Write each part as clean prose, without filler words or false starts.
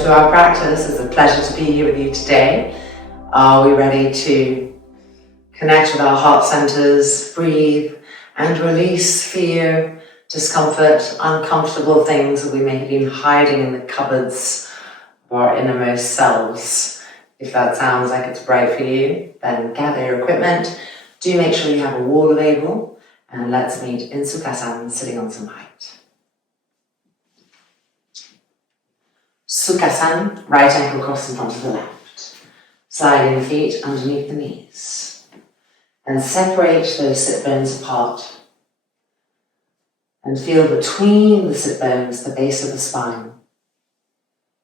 to our practice. It's a pleasure to be here with you today. Are we ready to connect with our heart centers, breathe, and release fear, discomfort, uncomfortable things that we may have been hiding in the cupboards of our innermost selves? If that sounds like it's right for you, then gather your equipment. Do make sure you have a wall available, and let's meet in Sukhasana, sitting on some height. Sukhasana, right ankle crossed in front of the left. Sliding the feet underneath the knees. And separate those sit bones apart. And feel between the sit bones the base of the spine.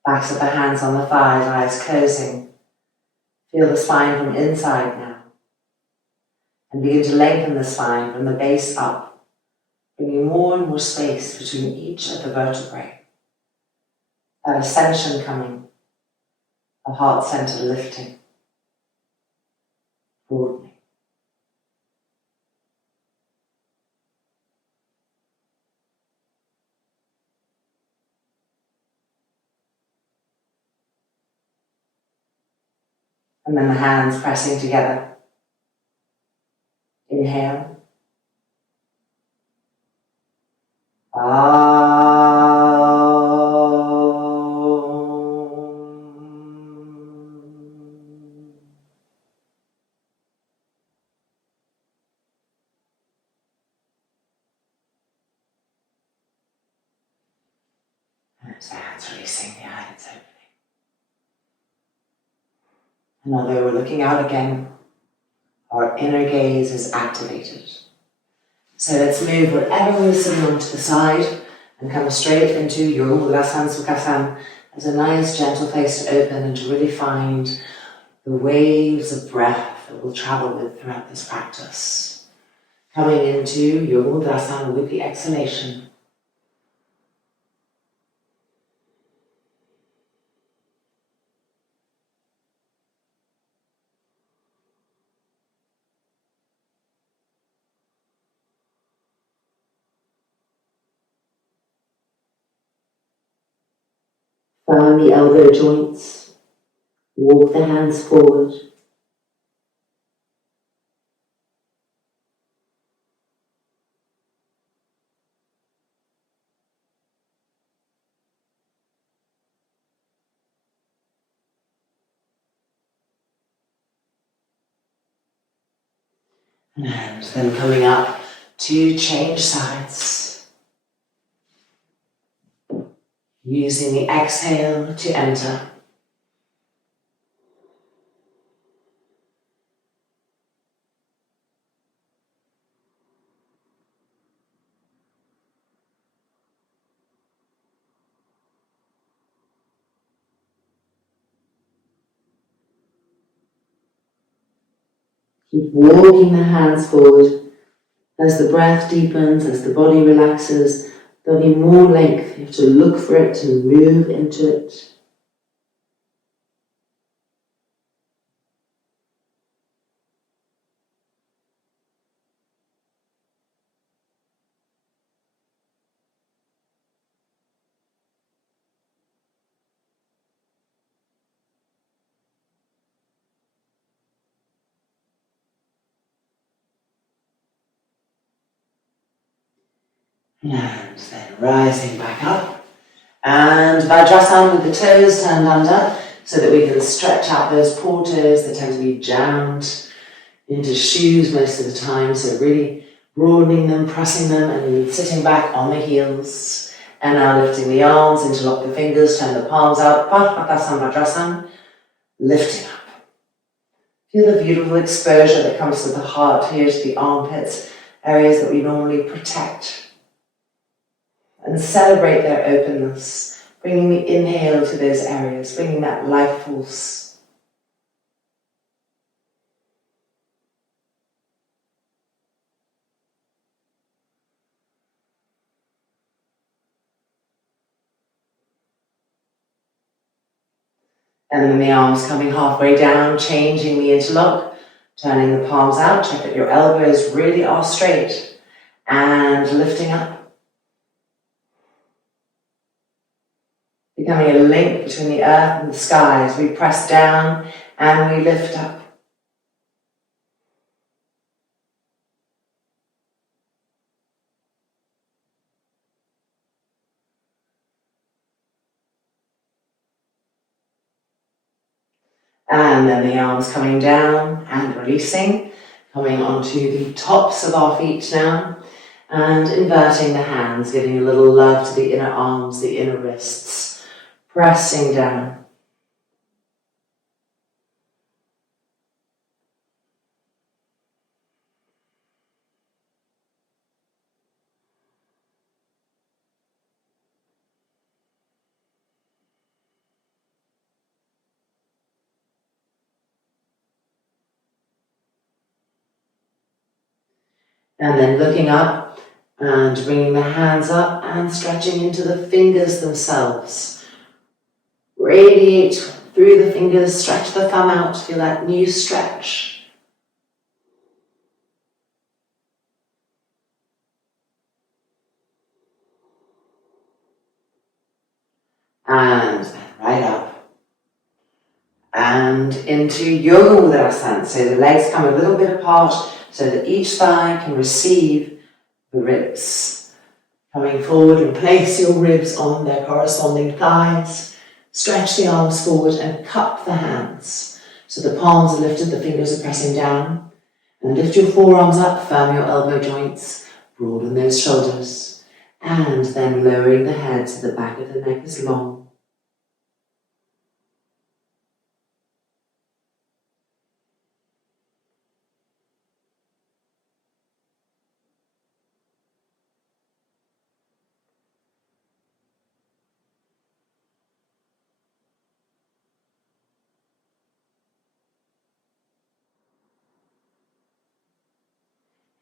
Backs of the hands on the thighs, eyes closing. Feel the spine from inside now. And begin to lengthen the spine from the base up, bringing more and more space between each of the vertebrae. That ascension coming, the heart center lifting, broadening. And then the hands pressing together. Inhale. And the hands releasing, the eyelids opening. And although we're looking out again, our inner gaze is activated. So let's move whatever we're sitting on to the side and come straight into your Mudasana Sukhasana as a nice gentle place to open and to really find the waves of breath that we'll travel with throughout this practice. Coming into your Mudasana with the exhalation. Firm the elbow joints, walk the hands forward. And then coming up to change sides. Using the exhale to enter. Keep walking the hands forward. As the breath deepens, as the body relaxes, there'll be more length. You have to look for it and move into it. And then rising back up. And Vajrasana with the toes turned under so that we can stretch out those paw toes that tend to be jammed into shoes most of the time. So really broadening them, pressing them, and then sitting back on the heels. And now lifting the arms, interlock the fingers, turn the palms out. Parsvakonasana, Vajrasana, lifting up. Feel the beautiful exposure that comes to the heart here, to the armpits, areas that we normally protect. And celebrate their openness, bringing the inhale to those areas, bringing that life force. And then the arms coming halfway down, changing the interlock, turning the palms out, check that your elbows really are straight, and lifting up. becoming a link between the earth and the sky as we press down and we lift up. And then the arms coming down and releasing, coming onto the tops of our feet now, and inverting the hands, giving a little love to the inner arms, the inner wrists, pressing down. And then looking up and bringing the hands up and stretching into the fingers themselves. Radiate through the fingers, stretch the thumb out, feel that new stretch. And then right up. And into Yoga Mudra. So the legs come a little bit apart so that each thigh can receive the ribs. Coming forward and place your ribs on their corresponding thighs. Stretch the arms forward and cup the hands. So the palms are lifted, the fingers are pressing down. And lift your forearms up, firm your elbow joints, broaden those shoulders. And then lowering the head so the back of the neck is long.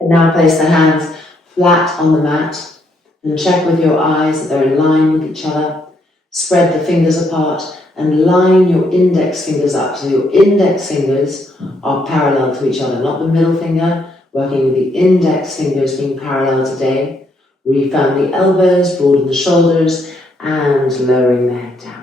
And now place the hands flat on the mat and check with your eyes that they're in line with each other. Spread the fingers apart and line your index fingers up. So your index fingers are parallel to each other, not the middle finger, working with the index fingers being parallel today. Refirm the elbows, broaden the shoulders, and lowering the head down.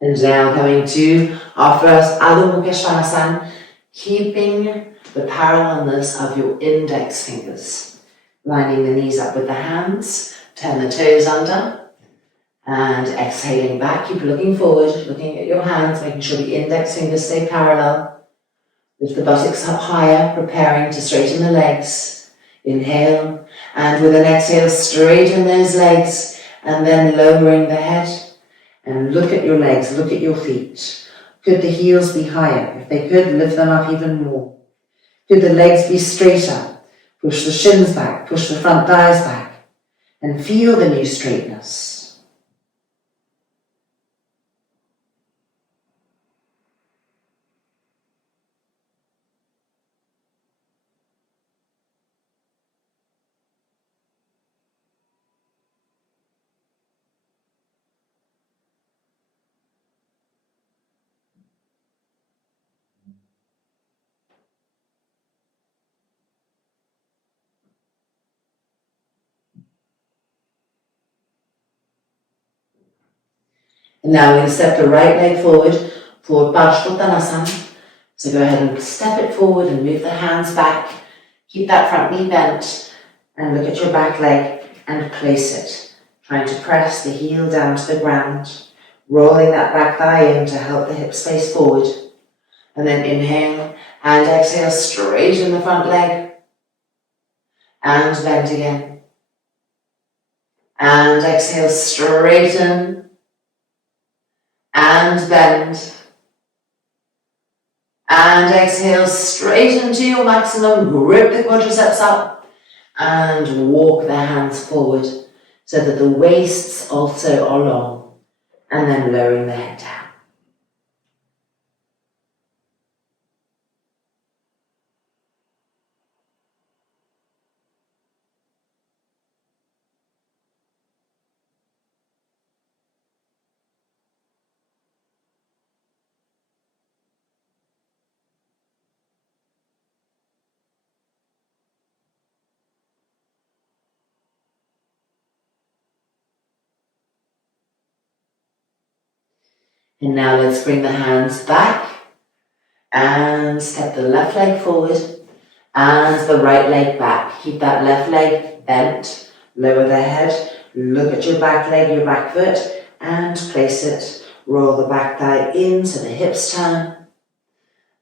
And now coming to our first Adho Mukha Svanasana, keeping the parallelness of your index fingers. Lining the knees up with the hands, turn the toes under, and exhaling back. Keep looking forward, looking at your hands, making sure the index fingers stay parallel. Lift the buttocks up higher, preparing to straighten the legs. Inhale, and with an exhale, straighten those legs, and then lowering the head. And look at your legs, look at your feet. Could the heels be higher? If they could, lift them up even more. Could the legs be straighter? Push the shins back, push the front thighs back, and feel the new straightness. And now we're going to step the right leg forward for Parsvakonasana. So go ahead and step it forward and move the hands back. Keep that front knee bent and look at your back leg and place it. Trying to press the heel down to the ground, rolling that back thigh in to help the hips face forward. And then inhale and exhale, straighten the front leg. And bend again. And exhale, straighten. And bend. And exhale, straighten to your maximum, grip the quadriceps up, and walk the hands forward. so that the waists also are long, and then lowering the head down. And now let's bring the hands back and step the left leg forward and the right leg back. Keep that left leg bent, lower the head, look at your back leg, your back foot, and place it. Roll the back thigh in so the hips turn.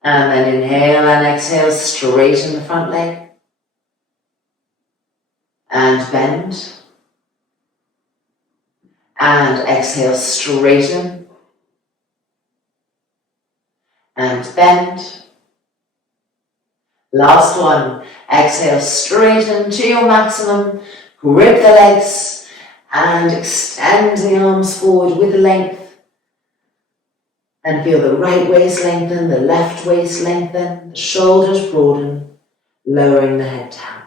And then inhale and exhale, straighten the front leg. And bend. And exhale, straighten. And bend. Last one. Exhale, straighten to your maximum. Grip the legs and extend the arms forward with the length. And feel the right waist lengthen, the left waist lengthen, the shoulders broaden, lowering the head down.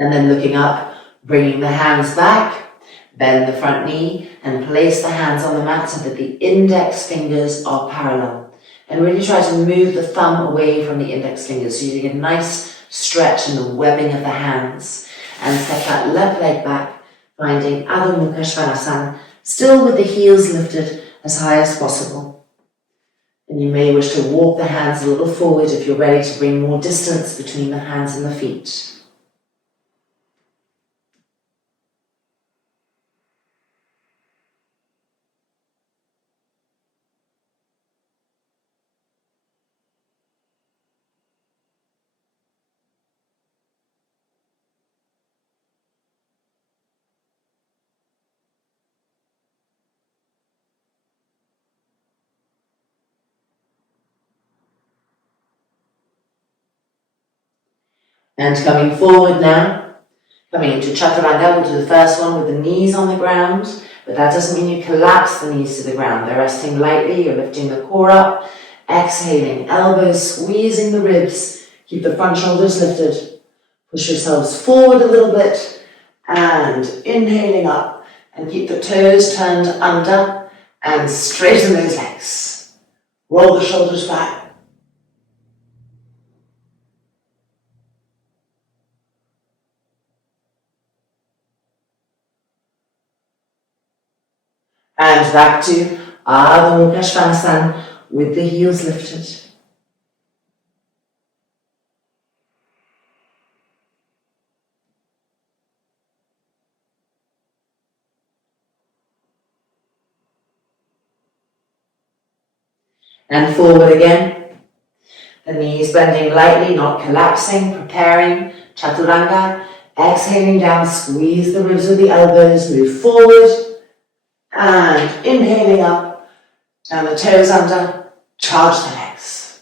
And then looking up, bringing the hands back, bend the front knee and place the hands on the mat so that the index fingers are parallel. And really try to move the thumb away from the index fingers so you get a nice stretch in the webbing of the hands. And step that left leg back, finding Adho Mukha Svanasana, still with the heels lifted as high as possible. And you may wish to walk the hands a little forward if you're ready to bring more distance between the hands and the feet. And coming forward now, coming into Chaturanga, we'll do the first one with the knees on the ground, but that doesn't mean you collapse the knees to the ground. They're resting lightly, you're lifting the core up, exhaling, elbows squeezing the ribs, keep the front shoulders lifted, push yourselves forward a little bit, and inhaling up, and keep the toes turned under, and straighten those legs. Roll the shoulders back. And back to Adho Mukha Svanasana with the heels lifted. And forward again. The knees bending lightly, not collapsing, preparing Chaturanga. Exhaling down, squeeze the ribs with the elbows, move forward. And inhaling up, down the toes under, charge the legs.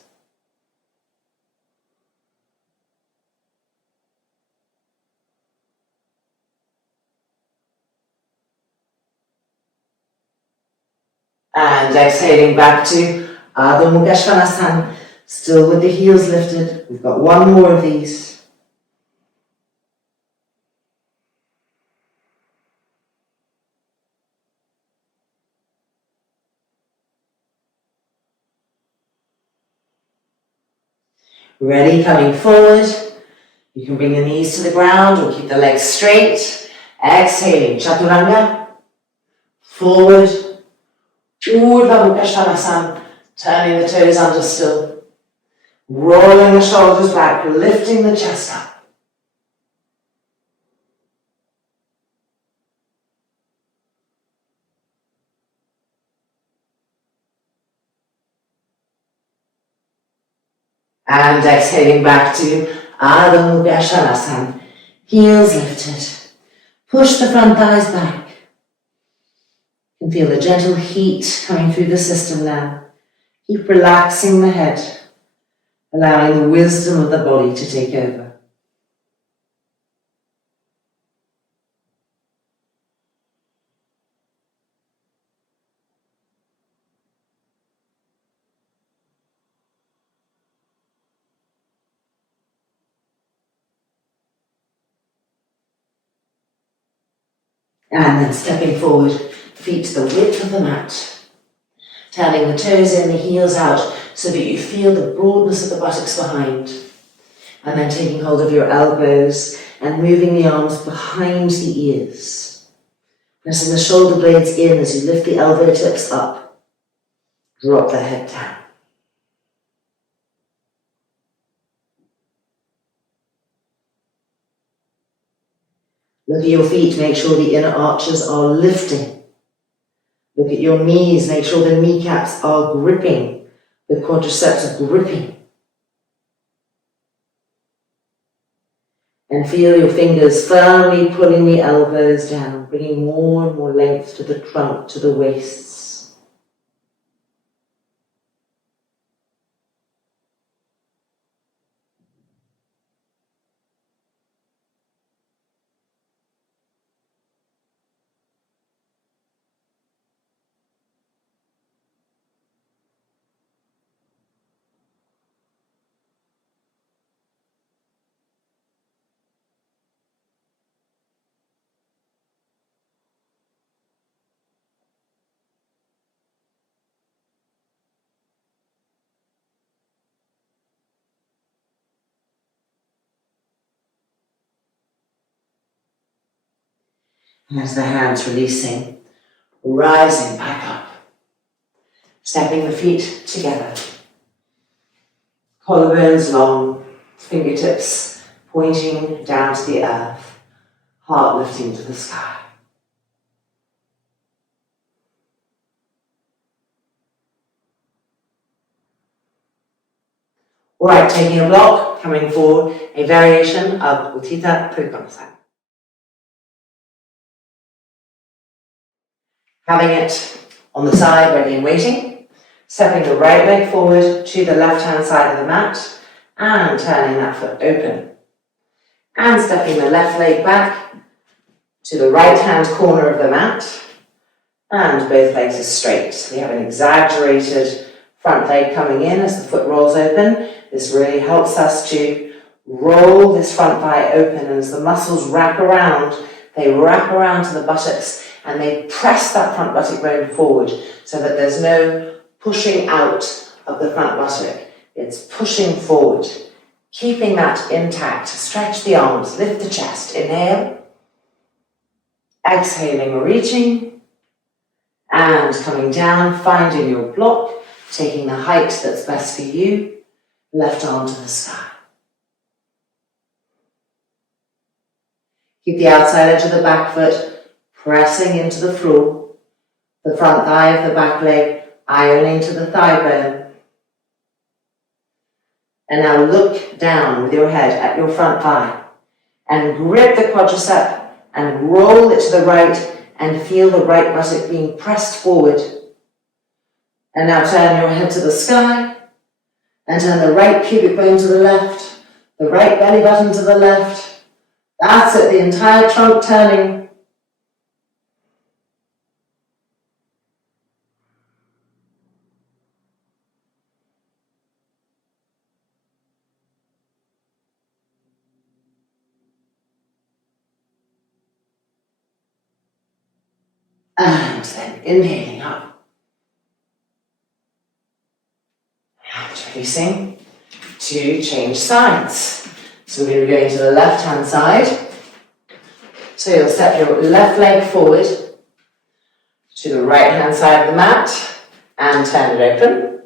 And exhaling back to Adho Mukha Svanasana, still with the heels lifted. We've got one more of these. Ready, coming forward. You can bring the knees to the ground or keep the legs straight. Exhaling, Chaturanga. Forward. Urdhva Mukha Svanasana. Turning the toes under still. Rolling the shoulders back, lifting the chest up. And exhaling back to Adho Mukha, heels lifted. Push the front thighs back. You can feel the gentle heat coming through the system now. Keep relaxing the head, allowing the wisdom of the body to take over. And then stepping forward, feet to the width of the mat. Turning the toes in, the heels out, so that you feel the broadness of the buttocks behind. And then taking hold of your elbows and moving the arms behind the ears. Pressing the shoulder blades in as you lift the elbow tips up. Drop the head down. Look at your feet, make sure the inner arches are lifting. Look at your knees, make sure the kneecaps are gripping, the quadriceps are gripping. And feel your fingers firmly pulling the elbows down, bringing more and more length to the trunk, to the waists. And as the hands releasing, rising back up, stepping the feet together, collarbones long, fingertips pointing down to the earth, heart lifting to the sky. All right, taking a block, coming for a variation of Uttita Trikonasana. Having it on the side, ready and waiting, stepping the right leg forward to the left-hand side of the mat and turning that foot open. And stepping the left leg back to the right-hand corner of the mat and both legs are straight. So we have an exaggerated front leg coming in as the foot rolls open. This really helps us to roll this front thigh open, and as the muscles wrap around, they wrap around to the buttocks and they press that front buttock bone forward so that there's no pushing out of the front buttock. It's pushing forward, keeping that intact. Stretch the arms, lift the chest, inhale, exhaling, reaching, and coming down, finding your block, taking the height that's best for you, left arm to the sky. Keep the outside edge of the back foot pressing into the floor, the front thigh of the back leg ironing to the thigh bone. And now look down with your head at your front thigh and grip the quadricep and roll it to the right and feel the right buttock being pressed forward. And now turn your head to the sky and turn the right pubic bone to the left, the right belly button to the left. That's it, the entire trunk turning. And then inhaling up. And releasing to change sides. So we're going to be going to the left-hand side. So you'll step your left leg forward to the right-hand side of the mat and turn it open.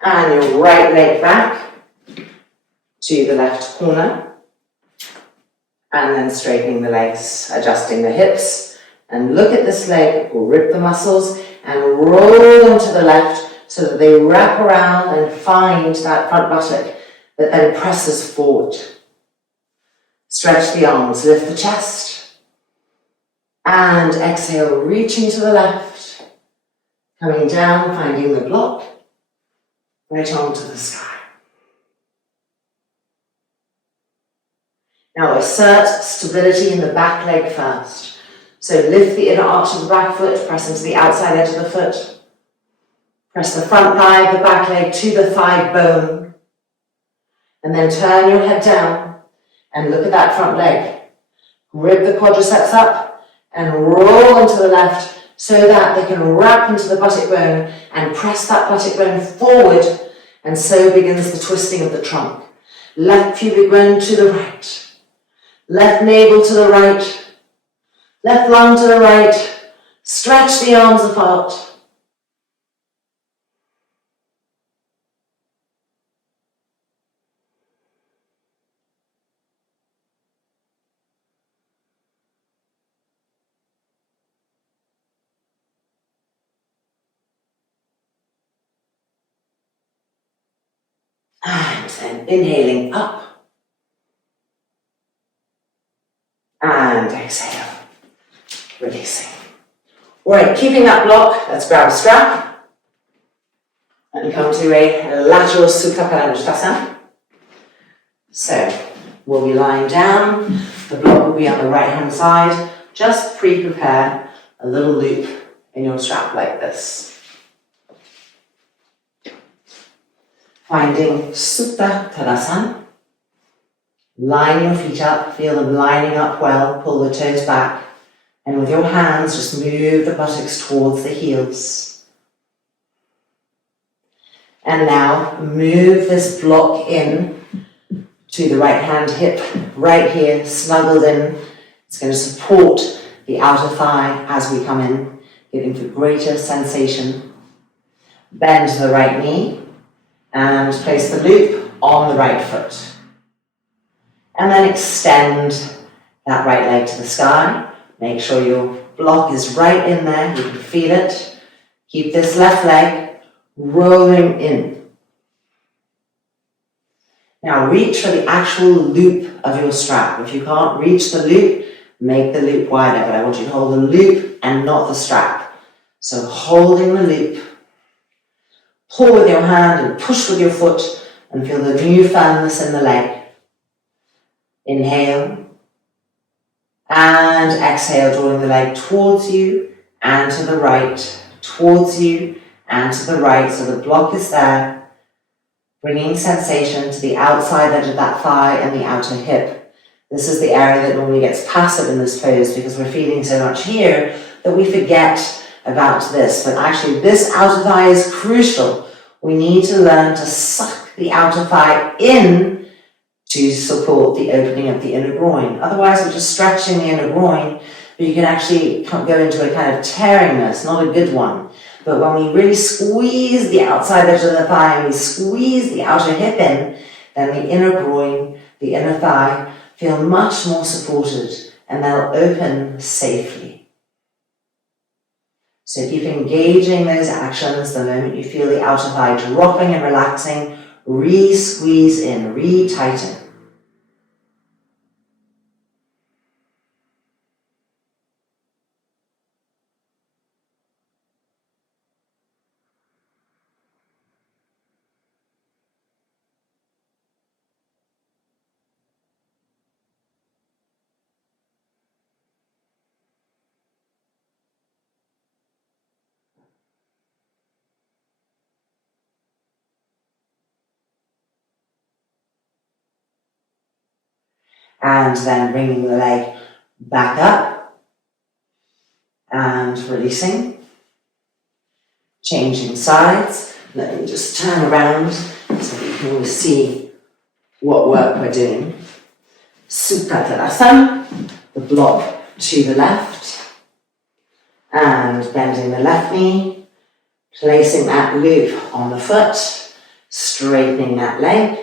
And your right leg back to the left corner. And then straightening the legs, adjusting the hips. And look at this leg, grip the muscles and roll them to the left so that they wrap around and find that front buttock that then presses forward. Stretch the arms, lift the chest, and exhale, reaching to the left, coming down, finding the block, right onto the sky. Now assert stability in the back leg first. So lift the inner arch of the back foot, press into the outside edge of the foot. Press the front thigh of the back leg to the thigh bone. And then turn your head down and look at that front leg. Grip the quadriceps up and roll onto the left so that they can wrap into the buttock bone and press that buttock bone forward, and so begins the twisting of the trunk. Left pubic bone to the right. Left navel to the right. Left lung to the right. Stretch the arms apart. And then inhaling up. And exhale. Releasing. Alright, keeping that block, let's grab a strap. And come to a lateral Supta Padangusthasana. So, we'll be lying down. The block will be on the right hand side. Just pre-prepare a little loop in your strap like this. Finding Supta Padangusthasana. Line your feet up, feel them lining up well, pull the toes back, and with your hands just move the buttocks towards the heels. And now move this block in to the right hand hip, right here, snuggled in. It's going to support the outer thigh as we come in, giving for greater sensation. Bend to the right knee and place the loop on the right foot. And then extend that right leg to the sky. Make sure your block is right in there, you can feel it. Keep this left leg rolling in. Now reach for the actual loop of your strap. If you can't reach the loop, make the loop wider, but I want you to hold the loop and not the strap. So holding the loop, pull with your hand and push with your foot and feel the new firmness in the leg. Inhale and exhale, drawing the leg towards you and to the right, towards you and to the right, so the block is there, bringing sensation to the outside edge of that thigh and the outer hip. This is the area that normally gets passive in this pose because we're feeling so much here that we forget about this, but actually this outer thigh is crucial. We need to learn to suck the outer thigh in to support the opening of the inner groin. Otherwise, we're just stretching the inner groin, but you can actually go into a kind of tearingness, not a good one. But when we really squeeze the outside edge of the thigh and we squeeze the outer hip in, then the inner groin, the inner thigh, feel much more supported and they'll open safely. So keep engaging those actions the moment you feel the outer thigh dropping and relaxing, re-squeeze in, re-tighten. And then bringing the leg back up and releasing. Changing sides. Let me just turn around so that you can always see what work we're doing. Supta Padangusthasana, the block to the left. And bending the left knee. Placing that loop on the foot. Straightening that leg.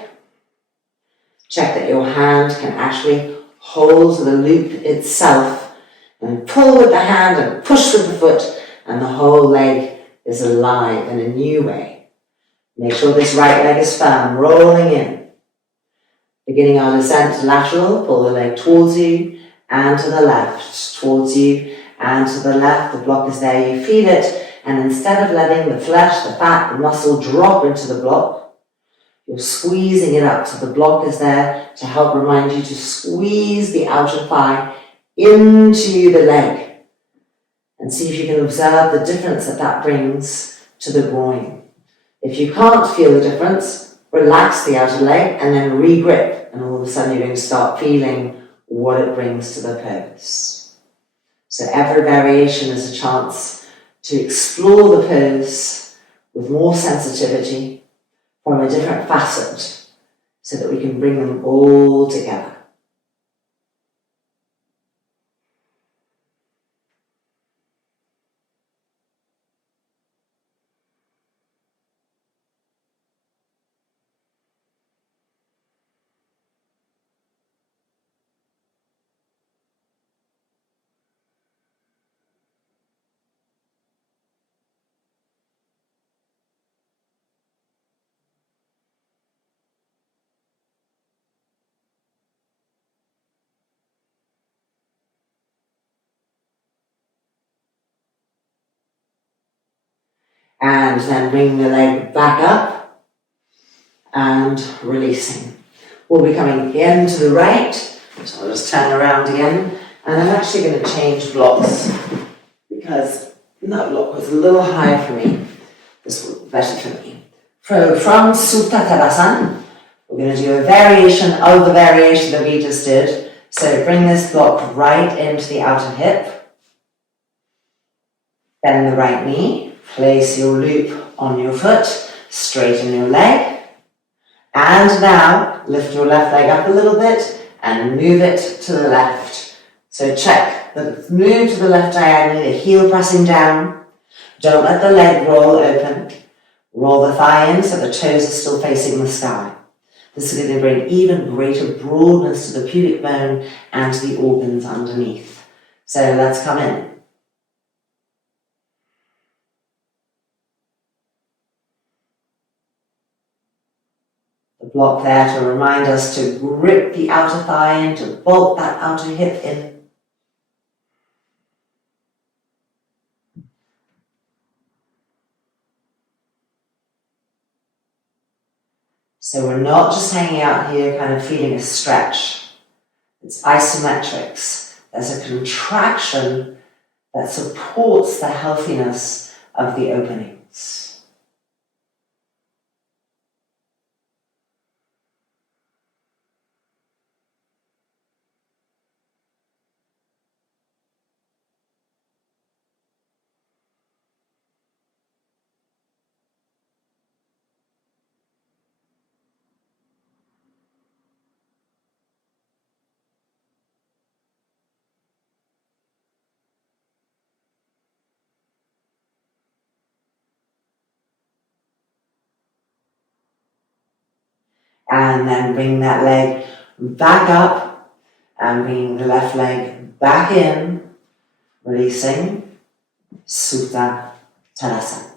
Check that your hand can actually hold the loop itself and pull with the hand and push with the foot, and the whole leg is alive in a new way. Make sure this right leg is firm, rolling in. Beginning our descent lateral, pull the leg towards you and to the left, towards you and to the left. The block is there, you feel it, and instead of letting the flesh, the fat, the muscle drop into the block, you're squeezing it up. So the block is there to help remind you to squeeze the outer thigh into the leg. And see if you can observe the difference that brings to the groin. If you can't feel the difference, relax the outer leg and then re-grip, and all of a sudden you're going to start feeling what it brings to the pose. So every variation is a chance to explore the pose with more sensitivity from a different facet so that we can bring them all together. And then bring the leg back up and releasing. We'll be coming again to the right, so I'll just turn around again, and I'm actually going to change blocks because that block was a little high for me. This will be better for me. From Supta Tadasana, we're going to do a variation of the variation that we just did. So bring this block right into the outer hip, bend the right knee, place your loop on your foot, straighten your leg, and now lift your left leg up a little bit and move it to the left. So check that it's moved to the left diagonally, the heel pressing down. Don't let the leg roll open. Roll the thigh in so the toes are still facing the sky. This is going to bring even greater broadness to the pubic bone and to the organs underneath. So let's come in. Block there to remind us to grip the outer thigh in, to bolt that outer hip in. So we're not just hanging out here kind of feeling a stretch. It's isometrics. There's a contraction that supports the healthiness of the openings. And then bring that leg back up and bring the left leg back in, releasing Supta Tadasana.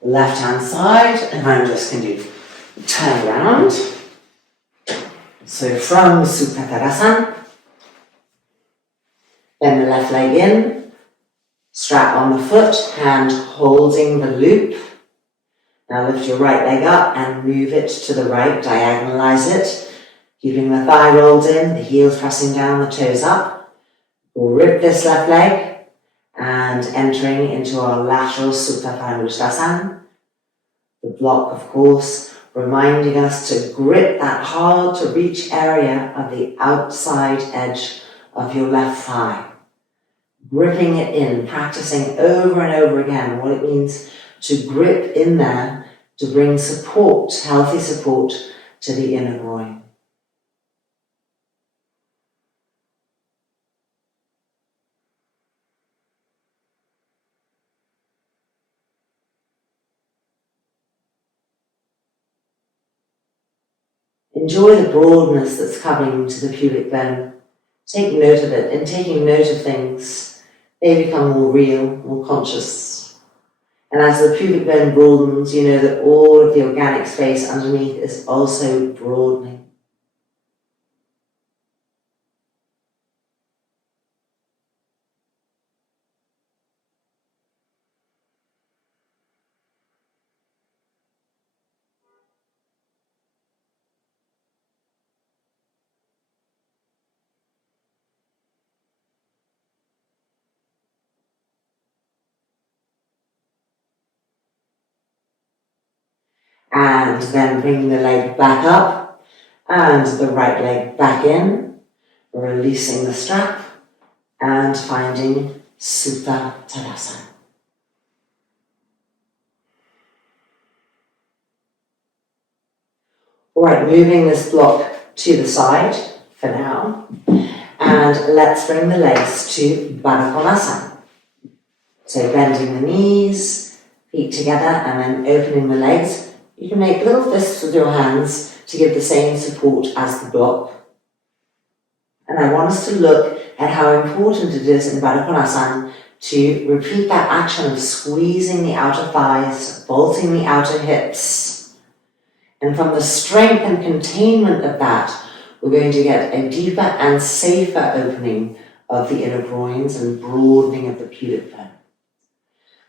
Left hand side, and I'm just going to turn around. So from Supta Tadasana, bend the left leg in, strap on the foot, hand holding the loop. Now lift your right leg up and move it to the right, diagonalize it, keeping the thigh rolled in, the heels pressing down, the toes up. Grip this left leg and entering into our lateral Supta Paramudasana. The block, of course, reminding us to grip that hard to reach area of the outside edge of your left thigh. Gripping it in, practicing over and over again what it means to grip in there to bring support, healthy support to the inner groin. Enjoy the broadness that's coming to the pubic bone. Take note of it. In taking note of things, they become more real, more conscious. And as the pubic bone broadens, you know that all of the organic space underneath is also broadening. And then bring the leg back up and the right leg back in, releasing the strap and finding Supta Tadasana. All right, moving this block to the side for now. And let's bring the legs to Parsvakonasana. So bending the knees, feet together, and then opening the legs. You can make little fists with your hands to give the same support as the block. And I want us to look at how important it is in Parsvakonasana to repeat that action of squeezing the outer thighs, vaulting the outer hips. And from the strength and containment of that, we're going to get a deeper and safer opening of the inner groins and broadening of the pubic bone.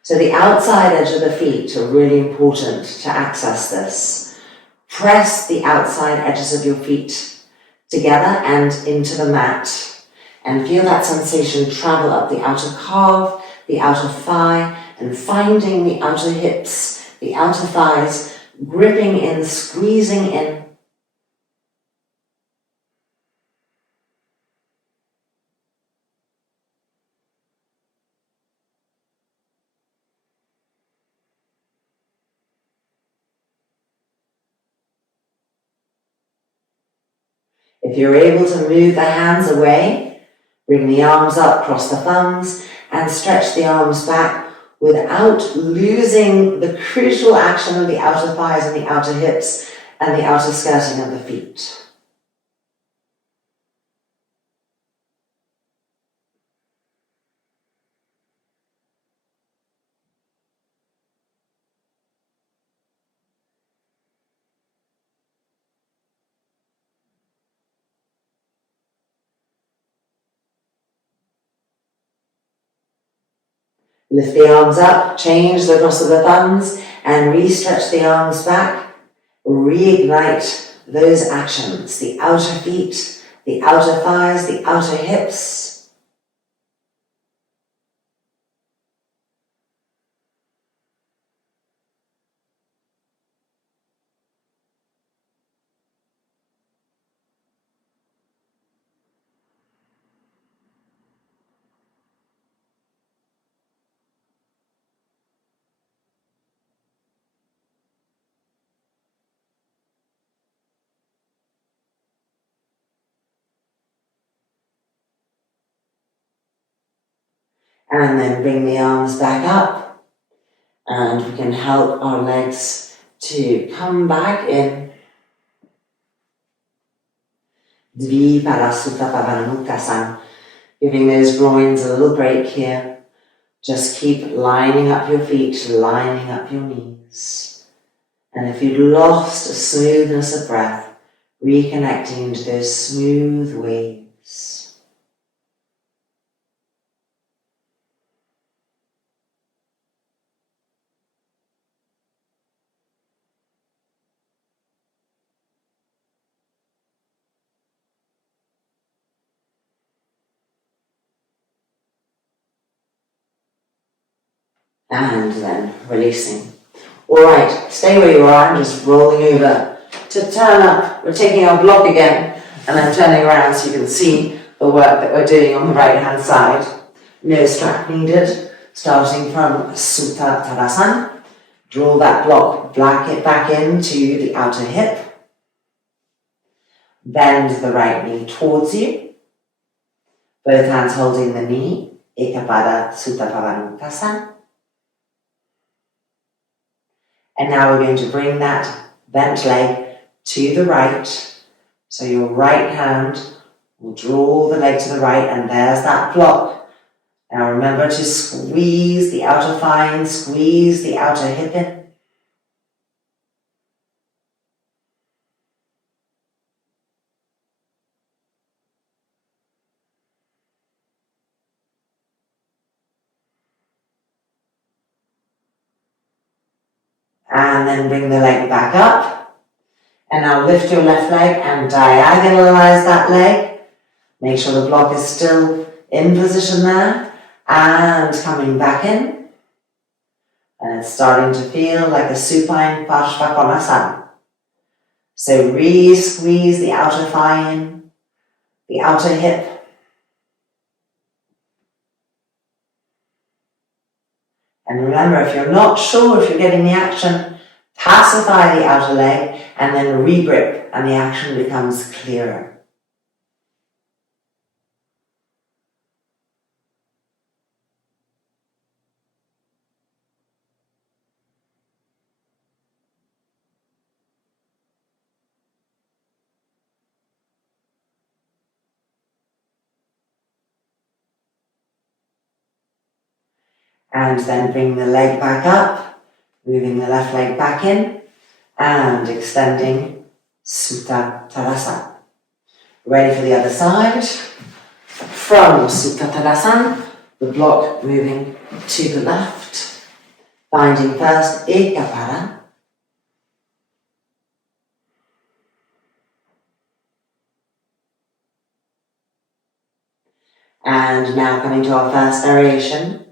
So the outside edge of the feet are really important to access this. Press the outside edges of your feet together and into the mat. And feel that sensation travel up the outer calf, the outer thigh, and finding the outer hips, the outer thighs, gripping in, squeezing in. If you're able to move the hands away, bring the arms up, cross the thumbs, and stretch the arms back without losing the crucial action of the outer thighs and the outer hips and the outer skirting of the feet. Lift the arms up, change the cross of the thumbs, and re-stretch the arms back. Reignite those actions, the outer feet, the outer thighs, the outer hips. And then bring the arms back up, and we can help our legs to come back in. Trikonasana, giving those groins a little break here. Just keep lining up your feet, lining up your knees. And if you've lost a smoothness of breath, reconnecting to those smooth waves. And then releasing. All right, stay where you are. I'm just rolling over to turn up. We're taking our block again and then turning around so you can see the work that we're doing on the right hand side. No strap needed. Starting from Supta Tadasana. Draw that block back into the outer hip. Bend the right knee towards you. Both hands holding the knee. Ekapada Supta Pavanukasana. And now we're going to bring that bent leg to the right. So your right hand will draw the leg to the right, and there's that block. Now remember to squeeze the outer thigh in, squeeze the outer hip in. And then bring the leg back up. And now lift your left leg and diagonalize that leg. Make sure the block is still in position there. And coming back in. And it's starting to feel like a supine Parsvakonasana. So re-squeeze the outer thigh in, the outer hip. And remember, if you're not sure if you're getting the action, pacify the outer leg and then re-grip, and the action becomes clearer. And then bring the leg back up, moving the left leg back in, and extending Supta Tadasana. Ready for the other side. From Supta Tadasana, the block moving to the left, finding first Ekapara. And now coming to our first variation,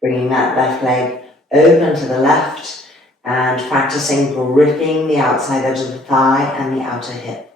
bringing that left leg open to the left and practicing gripping the outside edge of the thigh and the outer hip.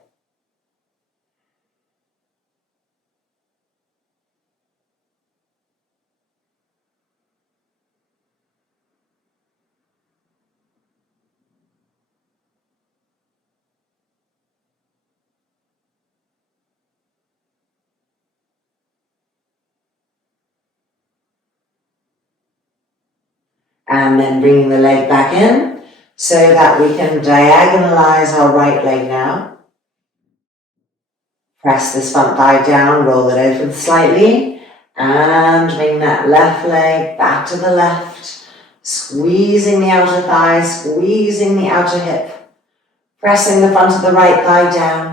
And then bringing the leg back in so that we can diagonalize our right leg now. Press this front thigh down, roll it open slightly, and bring that left leg back to the left, squeezing the outer thigh, squeezing the outer hip, pressing the front of the right thigh down.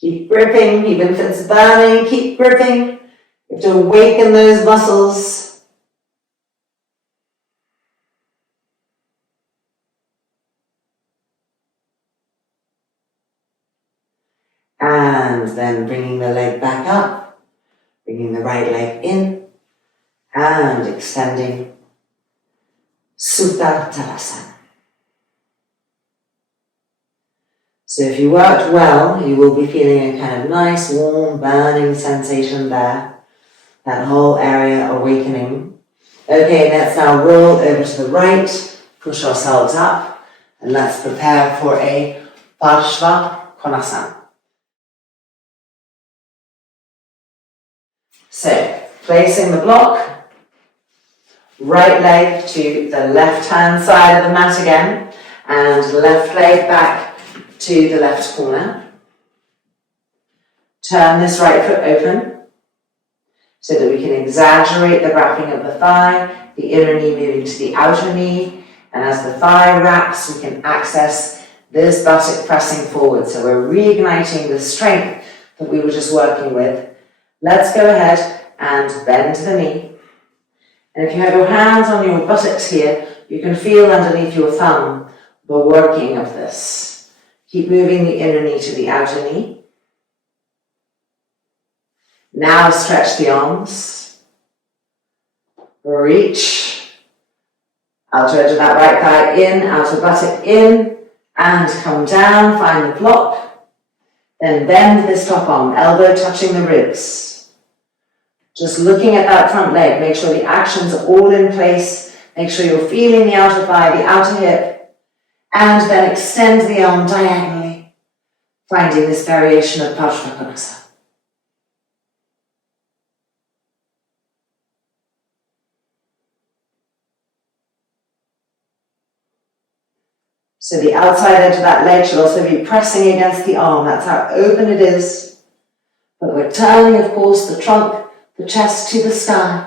Keep gripping, even if it's burning, keep gripping. You have to awaken those muscles. And then bringing the leg back up, bringing the right leg in, and extending Supta Tadasana. So if you worked well, you will be feeling a kind of nice, warm, burning sensation there. That whole area awakening. Okay, let's now roll over to the right, push ourselves up, and let's prepare for a Parsvakonasana. So, placing the block, right leg to the left-hand side of the mat again, and left leg back to the left corner. Turn this right foot open so that we can exaggerate the wrapping of the thigh, the inner knee moving to the outer knee, and as the thigh wraps, we can access this buttock pressing forward. So we're reigniting the strength that we were just working with. Let's go ahead and bend the knee. And if you have your hands on your buttocks here, you can feel underneath your thumb the working of this. Keep moving the inner knee to the outer knee. Now stretch the arms. Reach. Outer edge of that right thigh in, outer buttock in, and come down, find the block. Then bend this top arm, elbow touching the ribs. Just looking at that front leg, make sure the actions are all in place. Make sure you're feeling the outer thigh, the outer hip, and then extend the arm diagonally, finding this variation of Parsvakonasana. So the outside edge of that leg should also be pressing against the arm. That's how open it is. But we're turning, of course, the trunk, the chest to the sky.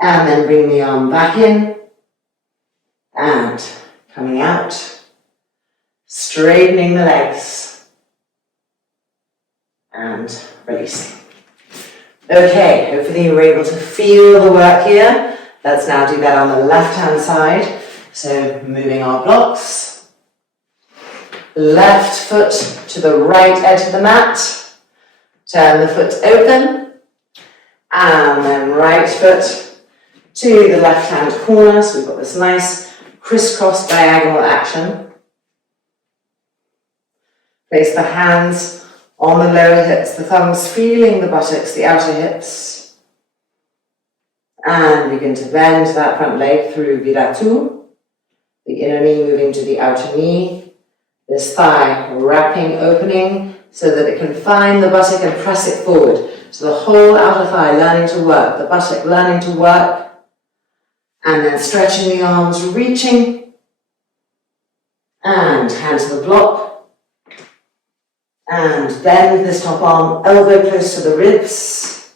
And then bring the arm back in and coming out, straightening the legs and releasing. Okay, hopefully you were able to feel the work here. Let's now do that on the left-hand side. So moving our blocks. Left foot to the right edge of the mat. Turn the foot open. And then right foot to the left-hand corner. So we've got this nice crisscross diagonal action. Place the hands on the lower hips, the thumbs feeling the buttocks, the outer hips. And begin to bend that front leg through viratu. The inner knee moving to the outer knee. This thigh wrapping, opening, so that it can find the buttock and press it forward. So the whole outer thigh learning to work, the buttock learning to work. And then stretching the arms, reaching. And hand to the block. And bend this top arm, elbow close to the ribs.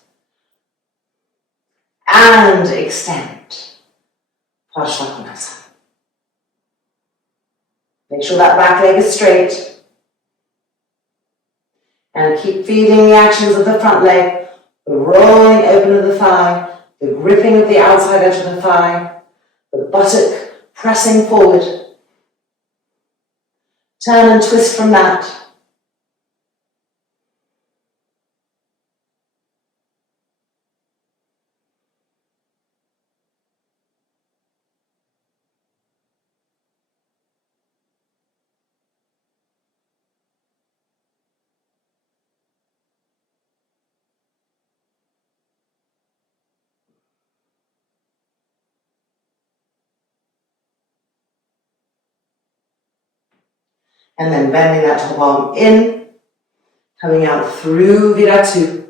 And extend. Parsvakonasana. Make sure that back leg is straight. And keep feeling the actions of the front leg, the rolling open of the thigh, the gripping of the outside edge of the thigh, the buttock pressing forward. Turn and twist from that. And then bending that top arm in, coming out through viratu.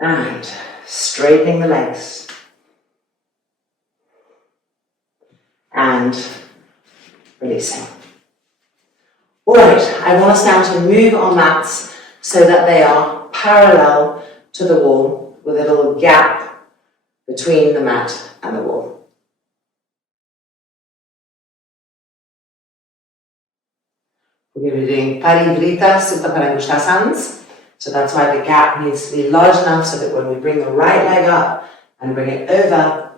And straightening the legs. And releasing. All right, I want us now to move our mats so that they are parallel to the wall with a little gap between the mat and the wall. We're going to be doing parivrita supta parangushtasans. So that's why the gap needs to be large enough so that when we bring the right leg up and bring it over,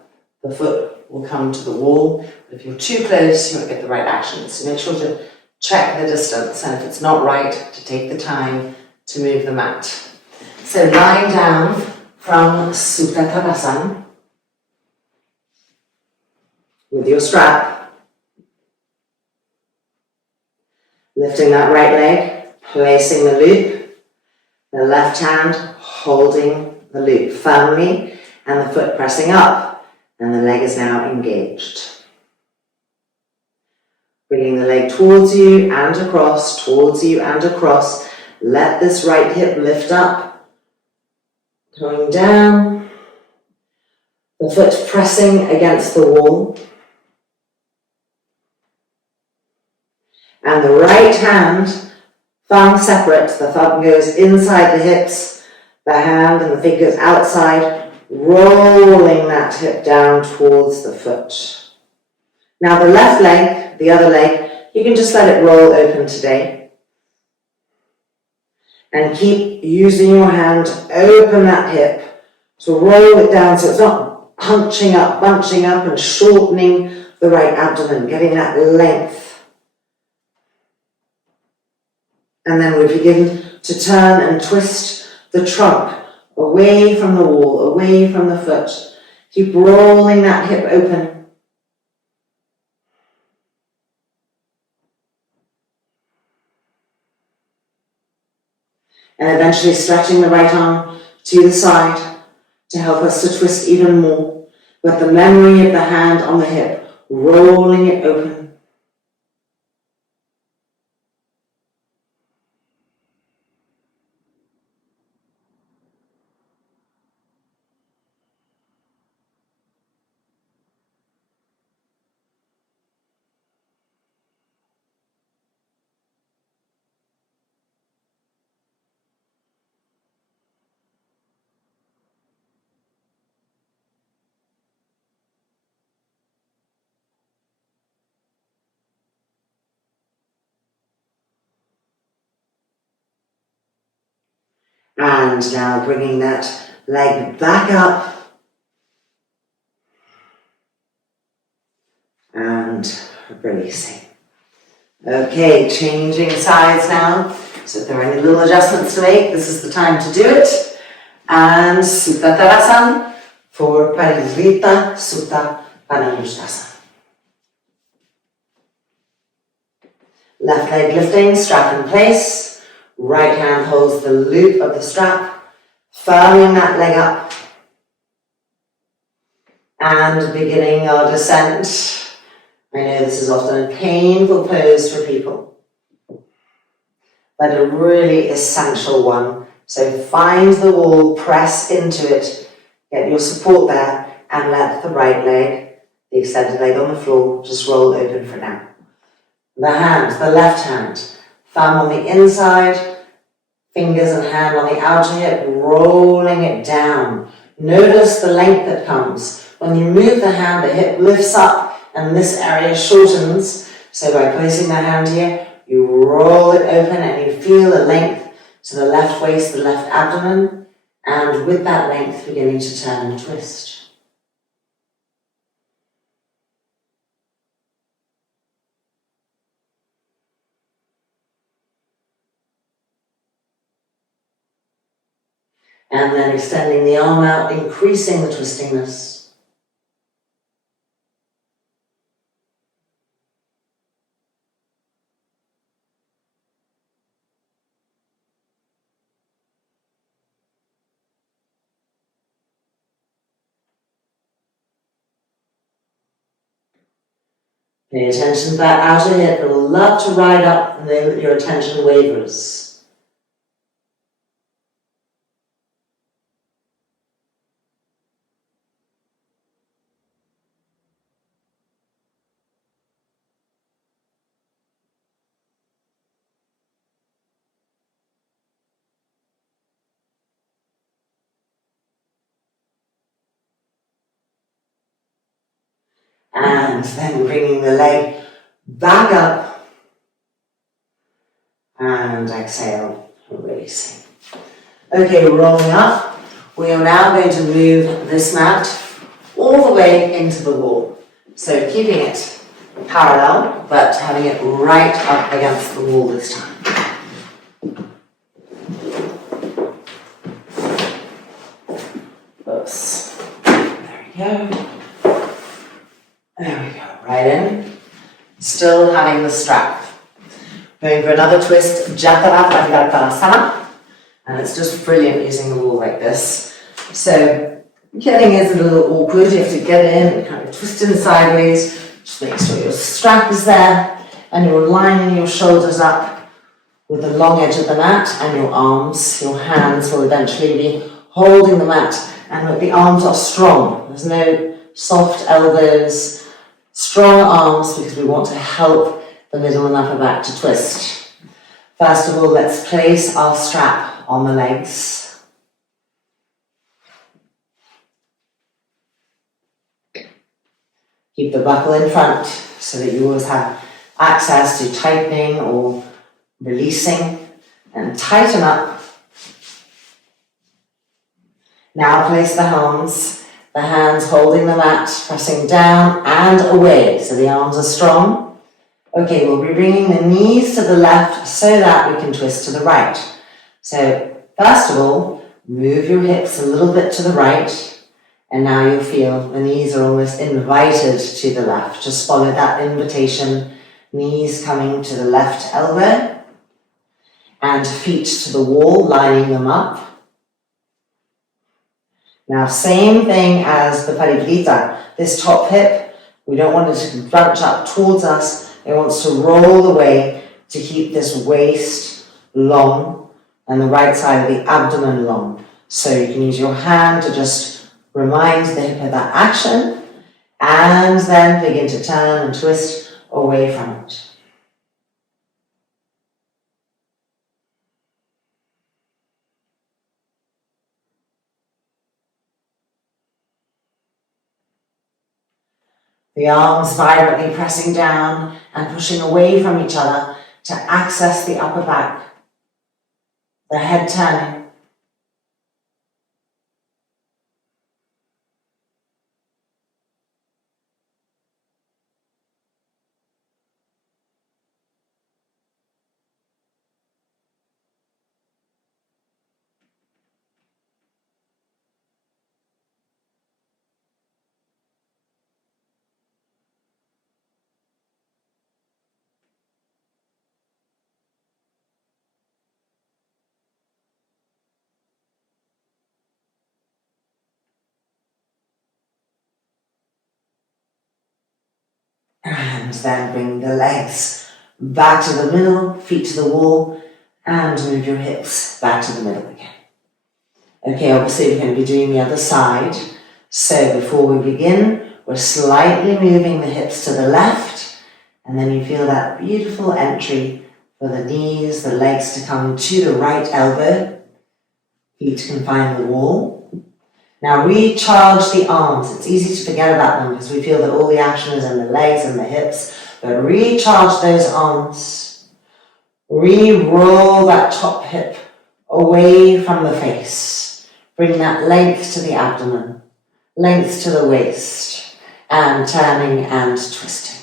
the foot will come to the wall. But if you're too close, you won't get the right action. So make sure to check the distance, and if it's not right, to take the time to move the mat. So lying down from Supta Tadasana with your strap. Lifting that right leg, placing the loop, the left hand holding the loop firmly, and the foot pressing up, and the leg is now engaged. Bringing the leg towards you and across, towards you and across. Let this right hip lift up, going down, the foot pressing against the wall. And the right hand, thumb separate, the thumb goes inside the hips, the hand and the fingers outside, rolling that hip down towards the foot. Now the left leg, the other leg, you can just let it roll open today. And keep using your hand to open that hip, to roll it down so it's not hunching up, bunching up and shortening the right abdomen, getting that length. And then we begin to turn and twist the trunk away from the wall, away from the foot. Keep rolling that hip open. And eventually stretching the right arm to the side to help us to twist even more. With the memory of the hand on the hip, rolling it open. And now bringing that leg back up. And releasing. Okay, changing sides now. So if there are any little adjustments to make, this is the time to do it. And Supta Tadasana for Parivrita Supta Paramurshasana. Left leg lifting, strap in place. Right hand holds the loop of the strap, firming that leg up. And beginning our descent. I know this is often a painful pose for people, but a really essential one. So find the wall, press into it, get your support there, and let the right leg, the extended leg on the floor, just roll open for now. The hand, the left hand, thumb on the inside, fingers and hand on the outer hip, rolling it down. Notice the length that comes. When you move the hand, the hip lifts up and this area shortens. So by placing the hand here, you roll it open and you feel the length to the left waist, the left abdomen, and with that length beginning to turn and twist. And then extending the arm out, increasing the twistingness. Pay attention to that outer hip. It will love to ride up and then your attention wavers. And then bringing the leg back up and exhale, releasing. Okay, rolling up. We are now going to move this mat all the way into the wall. So keeping it parallel, but having it right up against the wall this time. Oops. There we go. There we go, right in. Still having the strap. Going for another twist, Jatara Trikonasana. And it's just brilliant using the wall like this. So, getting is a little awkward. You have to get in and kind of twist in sideways. Just make sure your strap is there. And you're lining your shoulders up with the long edge of the mat and your arms. Your hands will eventually be holding the mat. And the arms are strong. There's no soft elbows. Strong arms because we want to help the middle and upper back to twist. First of all, let's place our strap on the legs. Keep the buckle in front so that you always have access to tightening or releasing, and tighten up. Now place the hands holding the mat, pressing down and away, so the arms are strong. Okay, we'll be bringing the knees to the left so that we can twist to the right. So, first of all, move your hips a little bit to the right, and now you'll feel the knees are almost invited to the left. Just follow that invitation, knees coming to the left elbow, and feet to the wall, lining them up. Now, same thing as the Parivrita. This top hip, we don't want it to bunch up towards us. It wants to roll away to keep this waist long and the right side of the abdomen long. So you can use your hand to just remind the hip of that action and then begin to turn and twist away from it. The arms vibrantly pressing down and pushing away from each other to access the upper back. The head turning. And then bring the legs back to the middle, feet to the wall, and move your hips back to the middle again. Okay, obviously we're going to be doing the other side. So before we begin, we're slightly moving the hips to the left, and then you feel that beautiful entry for the knees, the legs to come to the right elbow. Feet can find the wall. Now recharge the arms. It's easy to forget about them because we feel that all the action is in the legs and the hips, but recharge those arms. Re-roll that top hip away from the face. Bring that length to the abdomen, length to the waist, and turning and twisting.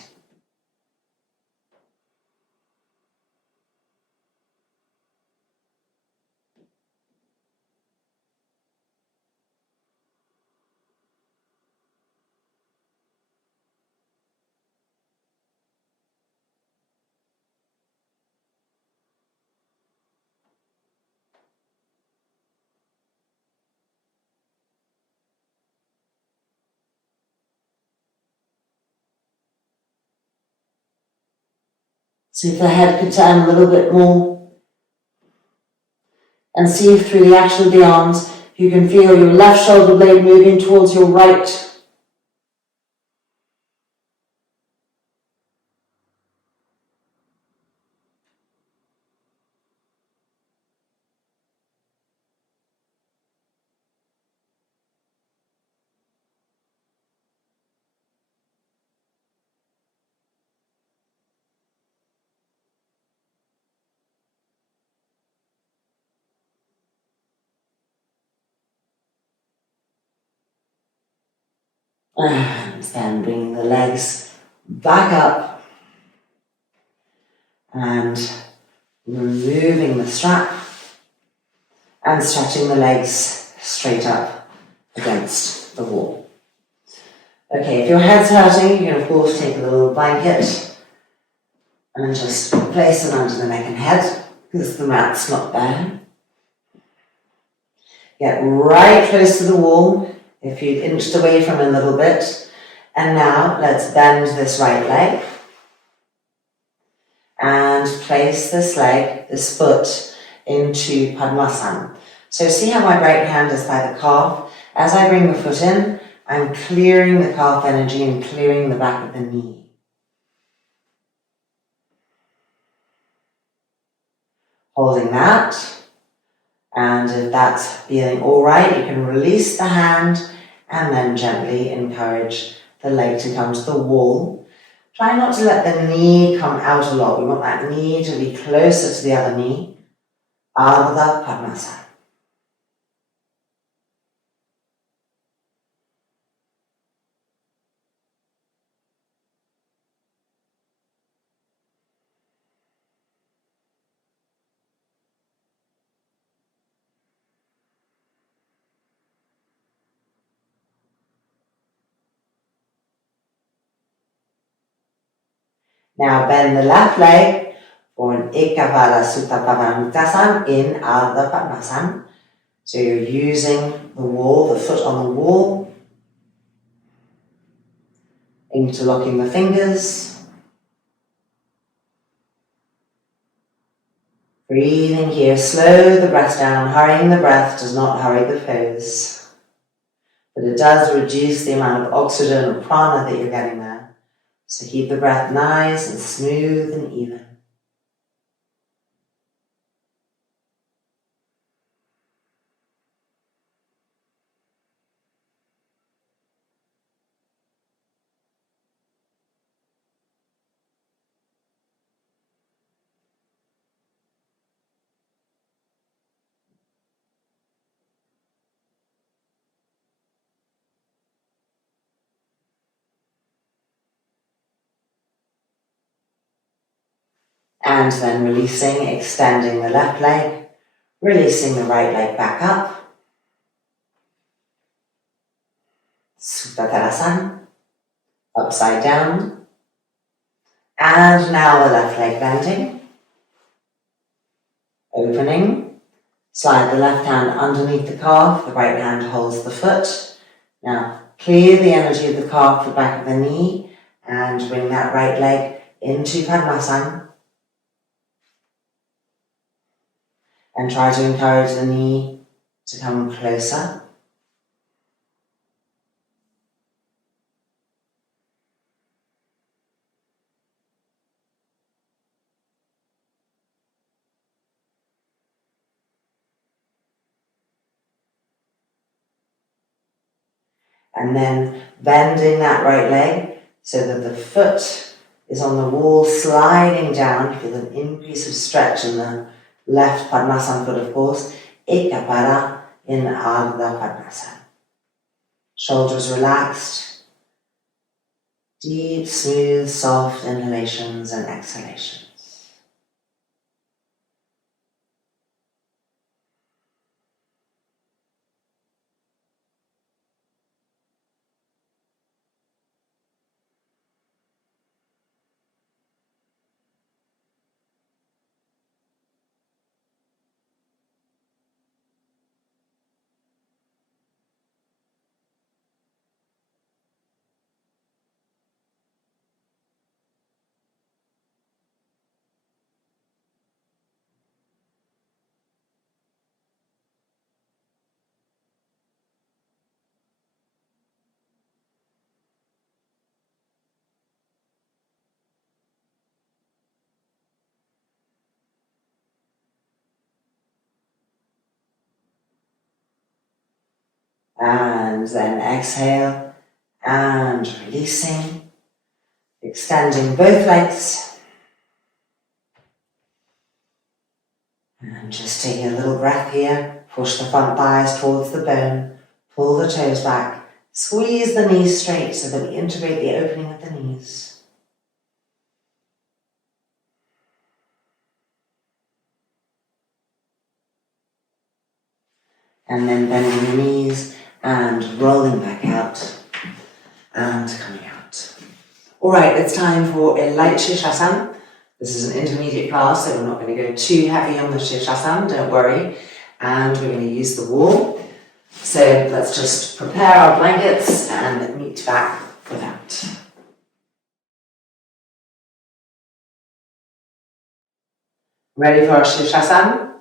See if the head could turn a little bit more. And see if through the action of the arms, you can feel your left shoulder blade moving towards your right. And then bring the legs back up and removing the strap and stretching the legs straight up against the wall. Okay, if your head's hurting, you can of course take a little blanket and just place it under the neck and head because the mat's not there. Get right close to the wall if you've inched away from it a little bit. And now let's bend this right leg and place this leg, this foot, into Padmasana. So see how my right hand is by the calf? As I bring the foot in, I'm clearing the calf energy and clearing the back of the knee. Holding that, and if that's feeling all right, you can release the hand and then gently encourage the leg to come to the wall. Try not to let the knee come out a lot. We want that knee to be closer to the other knee. Ardha Padmasana. Now bend the left leg for an Ekavara Sutta Pavanuktasana in Ardha Padmasana. So you're using the wall, the foot on the wall, interlocking the fingers. Breathing here, slow the breath down. Hurrying the breath does not hurry the pose, but it does reduce the amount of oxygen or prana that you're getting there. So keep the breath nice and smooth and even. And then releasing, extending the left leg, releasing the right leg back up. Supta, upside down. And now the left leg bending. Opening. Slide the left hand underneath the calf, the right hand holds the foot. Now clear the energy of the calf, the back of the knee, And bring that right leg into Padmasana. And try to encourage the knee to come closer. And then bending that right leg so that the foot is on the wall, sliding down. You feel an increase of stretch in the left Padmasana foot, of course. Ekapada in Ardha Padmasana. Shoulders relaxed. Deep, smooth, soft inhalations and exhalations. And then exhale and releasing, extending both legs. And just taking a little breath here, push the front thighs towards the bone, pull the toes back, squeeze the knees straight so that we integrate the opening of the knees. And then bending the knees and rolling back out and coming out. All right, it's time for a light Shirshasana. This is an intermediate class, so we're not going to go too heavy on the Shirshasana, don't worry. And we're going to use the wall. So let's just prepare our blankets and meet back for that. Ready for our Shirshasana?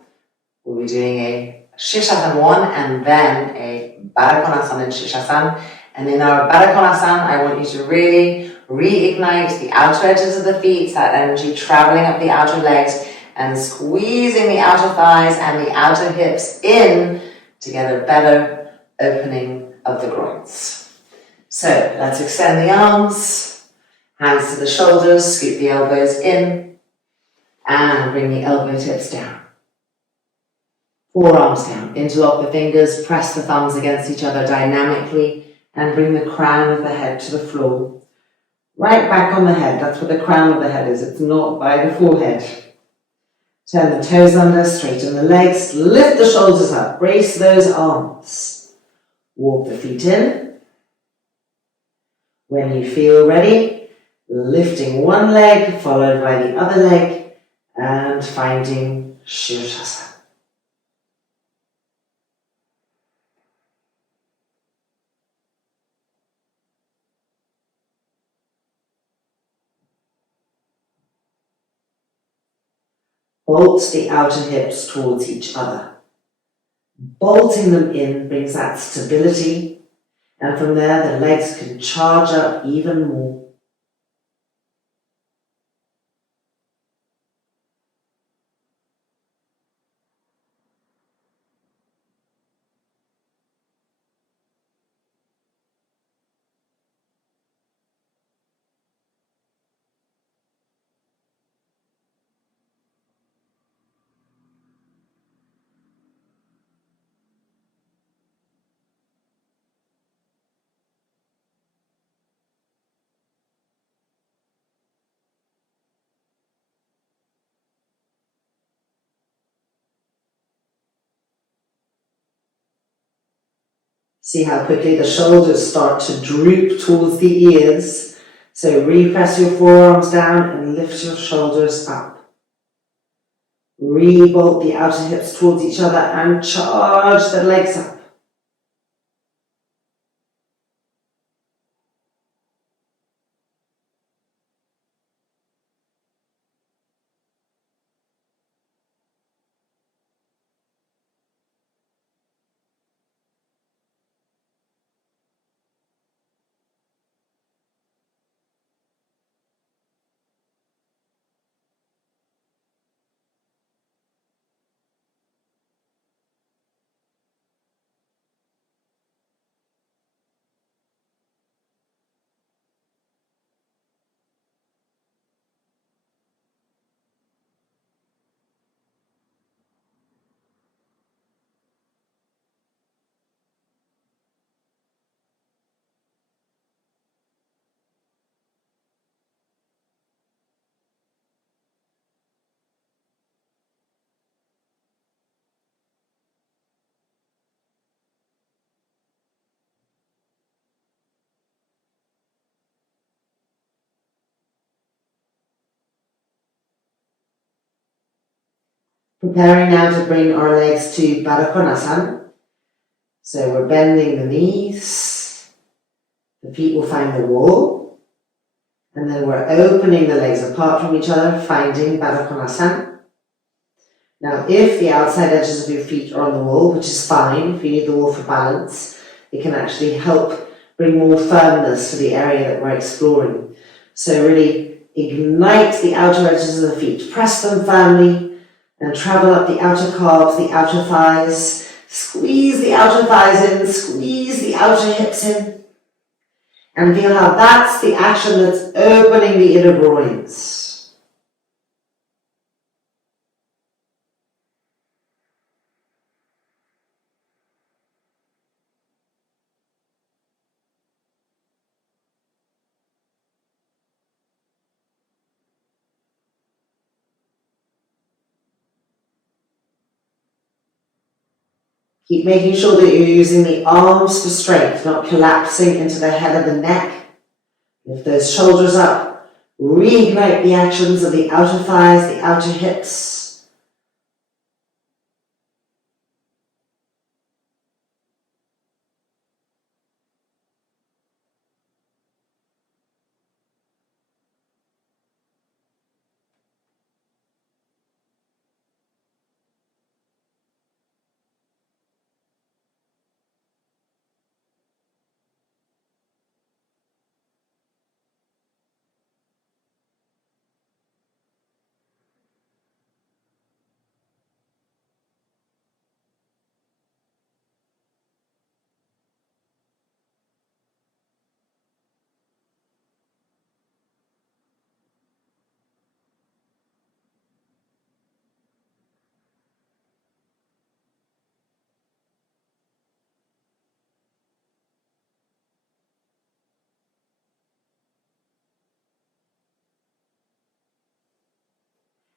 We'll be doing a Shirshasana 1 and then a Baddha in Shirshasana. And in our Baddha I want you to really reignite the outer edges of the feet, that energy traveling up the outer legs and squeezing the outer thighs and the outer hips in to get a better opening of the groins. So let's extend the arms, hands to the shoulders, scoop the elbows in and bring the elbow tips down. Forearms down, interlock the fingers, press the thumbs against each other dynamically and bring the crown of the head to the floor. Right back on the head, that's where the crown of the head is, it's not by the forehead. Turn the toes under, straighten the legs, lift the shoulders up, brace those arms. Walk the feet in. When you feel ready, lifting one leg followed by the other leg and finding Shirshasana. Bolt the outer hips towards each other. Bolting them in brings that stability, and from there the legs can charge up even more. See how quickly the shoulders start to droop towards the ears. So repress your forearms down and lift your shoulders up. Rebolt the outer hips towards each other and charge the legs up. Preparing now to bring our legs to Parsvakonasana. So we're bending the knees, the feet will find the wall, and then we're opening the legs apart from each other, finding Parsvakonasana. Now, if the outside edges of your feet are on the wall, which is fine, if you need the wall for balance, it can actually help bring more firmness to the area that we're exploring. So really ignite the outer edges of the feet, press them firmly, and travel up the outer calves, the outer thighs. Squeeze the outer thighs in, squeeze the outer hips in, and feel how that's the action that's opening the inner groins. Keep making sure that you're using the arms for strength, not collapsing into the head of the neck. Lift those shoulders up. Reignite the actions of the outer thighs, the outer hips.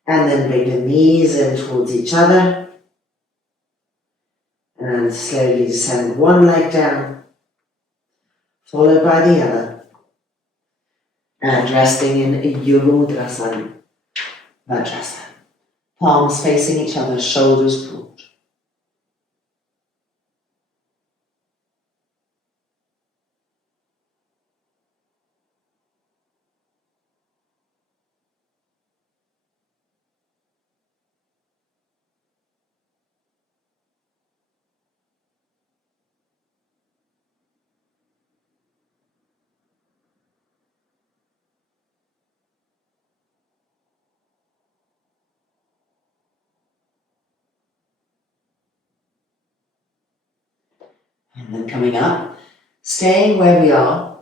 And then bring the knees in towards each other. And slowly descend one leg down, followed by the other. And resting in Vajrasana. Palms facing each other, shoulders pulled. And then coming up, staying where we are,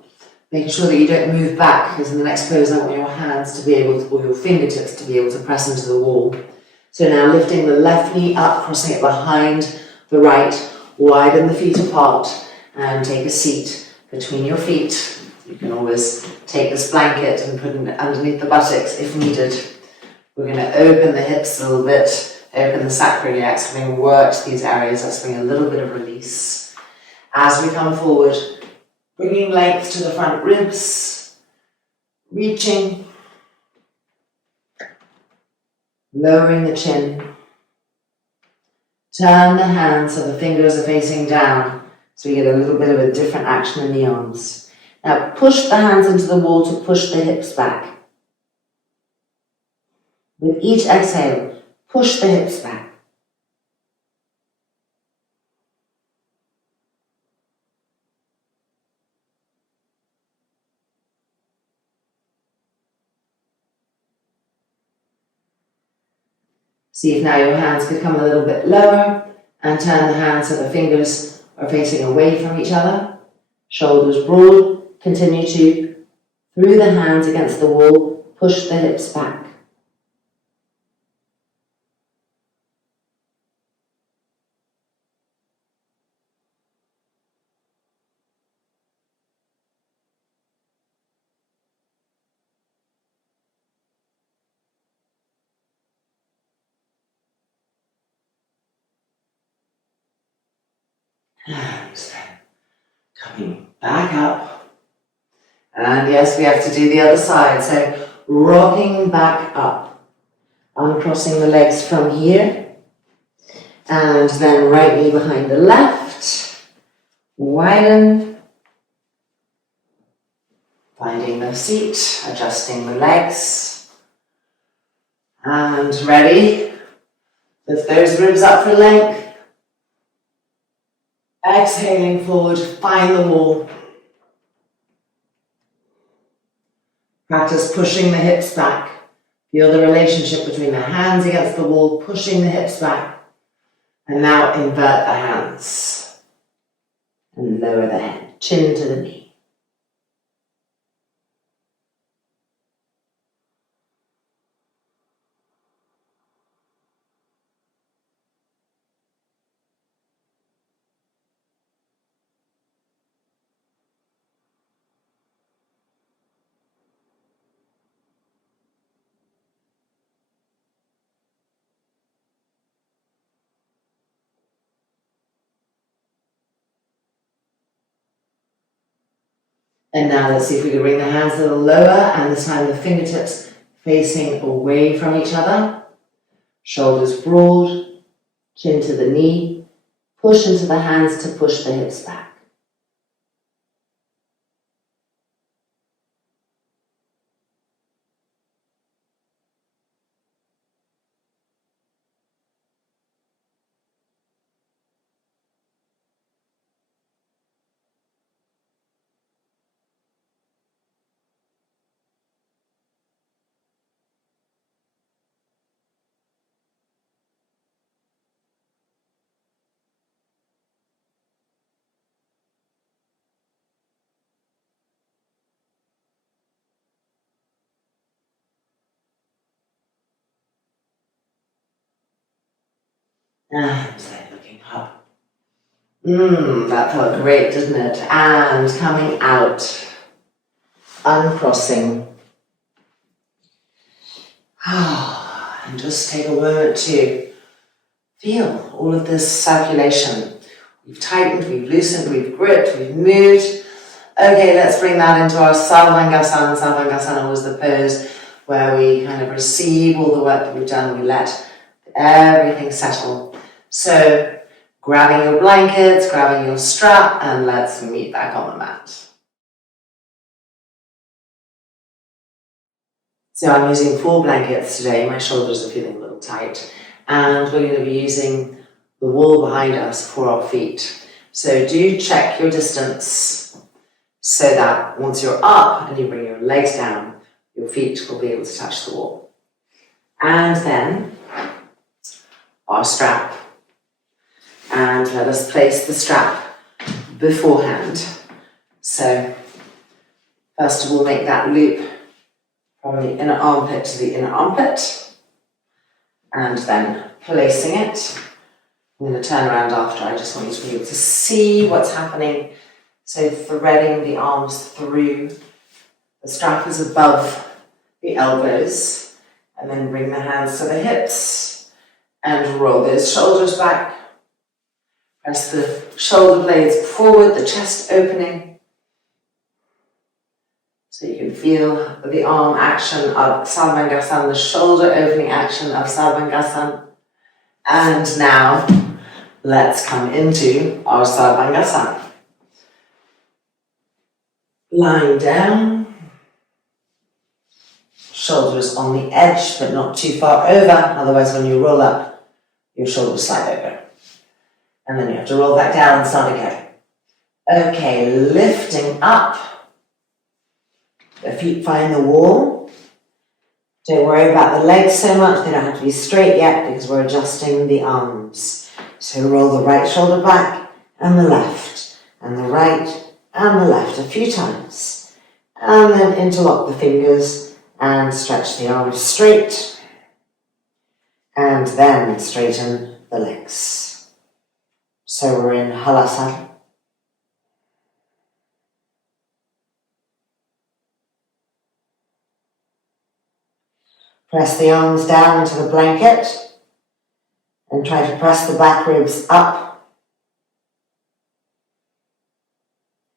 making sure that you don't move back, because in the next pose I want your hands to be able to, or your fingertips to be able to press into the wall. So now lifting the left knee up, crossing it behind the right, widen the feet apart, and take a seat between your feet. You can always take this blanket and put it underneath the buttocks if needed. We're going to open the hips a little bit, open the sacroiliacs, having worked these areas. Let's bring a little bit of release. As we come forward, bringing length to the front ribs, reaching, lowering the chin. Turn the hands so the fingers are facing down, so we get a little bit of a different action in the arms. Now push the hands into the wall to push the hips back. With each exhale, push the hips back. See if now your hands could come a little bit lower and turn the hands so the fingers are facing away from each other. Shoulders broad. Continue to, through the hands against the wall, push the hips back. And then coming back up. And yes, we have to do the other side. So rocking back up. Uncrossing the legs from here. And then right knee behind the left. Widen. Finding the seat, adjusting the legs. And ready. Lift those ribs up for length. Exhaling forward, find the wall. Practice pushing the hips back. Feel the relationship between the hands against the wall, pushing the hips back. And now invert the hands. And lower the head, chin to the knee. And now let's see if we can bring the hands a little lower, and this time the fingertips facing away from each other. Shoulders broad, chin to the knee. Push into the hands to push the hips back. And then looking up. That felt great, didn't it? And coming out, uncrossing. And just take a moment to feel all of this circulation. We've tightened, we've loosened, we've gripped, we've moved. Okay, let's bring that into our Sarvangasana. Sarvangasana was the pose where we kind of receive all the work that we've done, we let everything settle. So, grabbing your blankets, grabbing your strap, and let's meet back on the mat. So I'm using 4 blankets today. My shoulders are feeling a little tight. And we're going to be using the wall behind us for our feet. So do check your distance so that once you're up and you bring your legs down, your feet will be able to touch the wall. And then our strap. And let us place the strap beforehand. So first of all, make that loop from the inner armpit to the inner armpit. And then placing it. I'm going to turn around after. I just want you to be able to see what's happening. So threading the arms through. The strap is above the elbows. And then bring the hands to the hips. And roll those shoulders back. Press the shoulder blades forward, the chest opening. So you can feel the arm action of Sarvangasana, the shoulder opening action of Sarvangasana. And now, let's come into our Sarvangasana. Lying down. Shoulders on the edge, but not too far over. Otherwise, when you roll up, your shoulders slide over. And then you have to roll back down and start again. Okay, lifting up. The feet find the wall. Don't worry about the legs so much. They don't have to be straight yet because we're adjusting the arms. So roll the right shoulder back and the left. And the right and the left a few times. And then interlock the fingers and stretch the arms straight. And then straighten the legs. So we're in Halasana. Press the arms down into the blanket and try to press the back ribs up.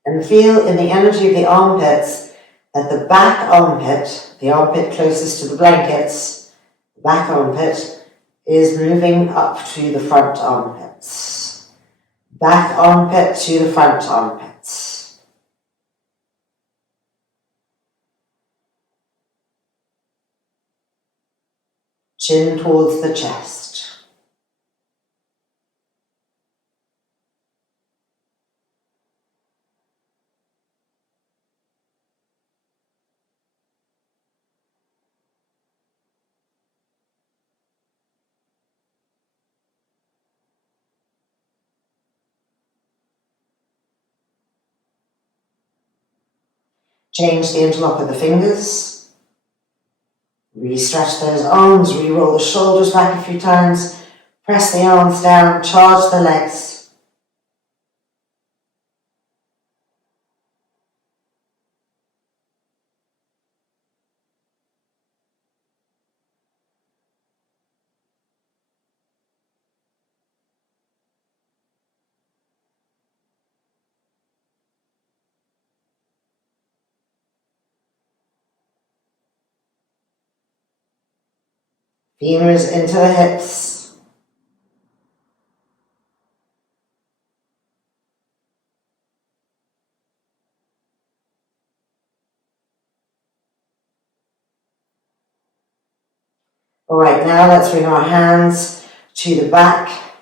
And feel in the energy of the armpits that the back armpit, the armpit closest to the blankets, the back armpit is moving up to the front armpits. Back armpit to the front armpits. Chin towards the chest. Change the interlock of the fingers. Re-stretch those arms, re-roll the shoulders back a few times. Press the arms down, charge the legs. Femurs into the hips. All right, now let's bring our hands to the back,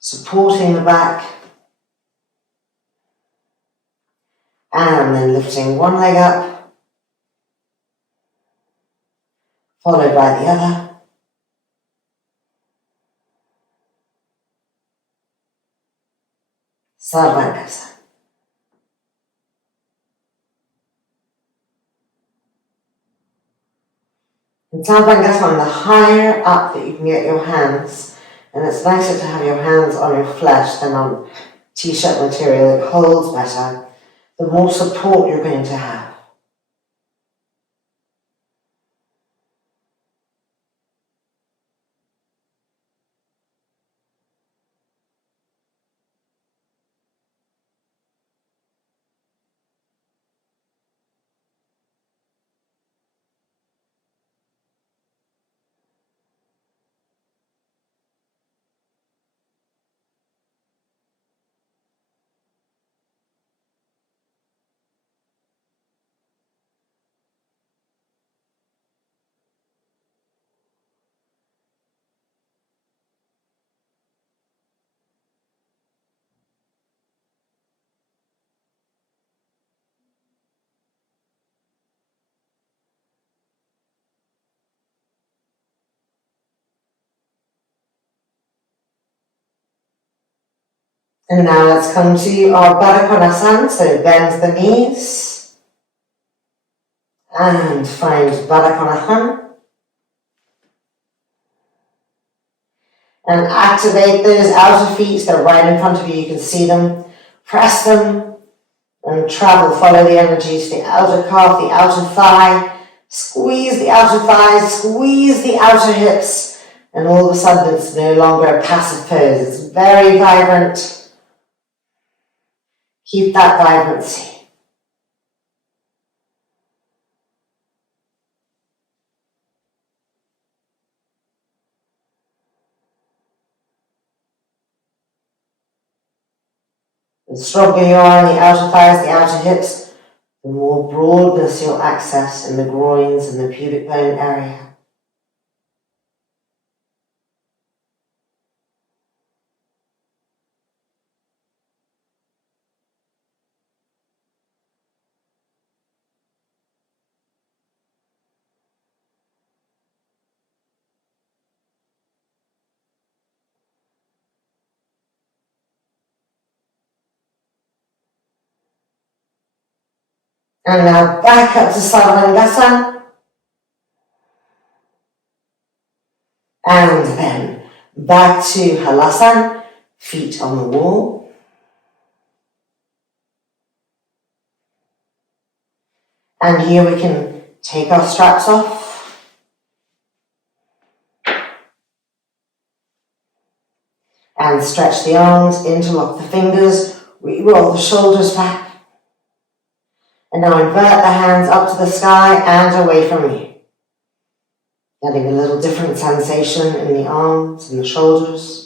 supporting the back, and then lifting one leg up, followed by the other. Parsvakonasana. In Parsvakonasana, the higher up that you can get your hands, and it's nicer to have your hands on your flesh than on t-shirt material, it holds better, the more support you're going to have. And now let's come to our Parsvakonasana, so bend the knees and find Parsvakonasana. And activate those outer feet, they're right in front of you, you can see them. Press them and travel, follow the energy to the outer calf, the outer thigh. Squeeze the outer thighs, squeeze the outer hips, and all of a sudden it's no longer a passive pose, it's very vibrant. Keep that vibrancy. The stronger you are on the outer thighs, the outer hips, the more broadness you'll access in the groins and the pubic bone area. And now back up to Parsvakonasana. And then back to Halasana, feet on the wall. And here we can take our straps off. And stretch the arms, interlock the fingers, re-roll the shoulders back. And now invert the hands up to the sky and away from you. Getting a little different sensation in the arms and the shoulders.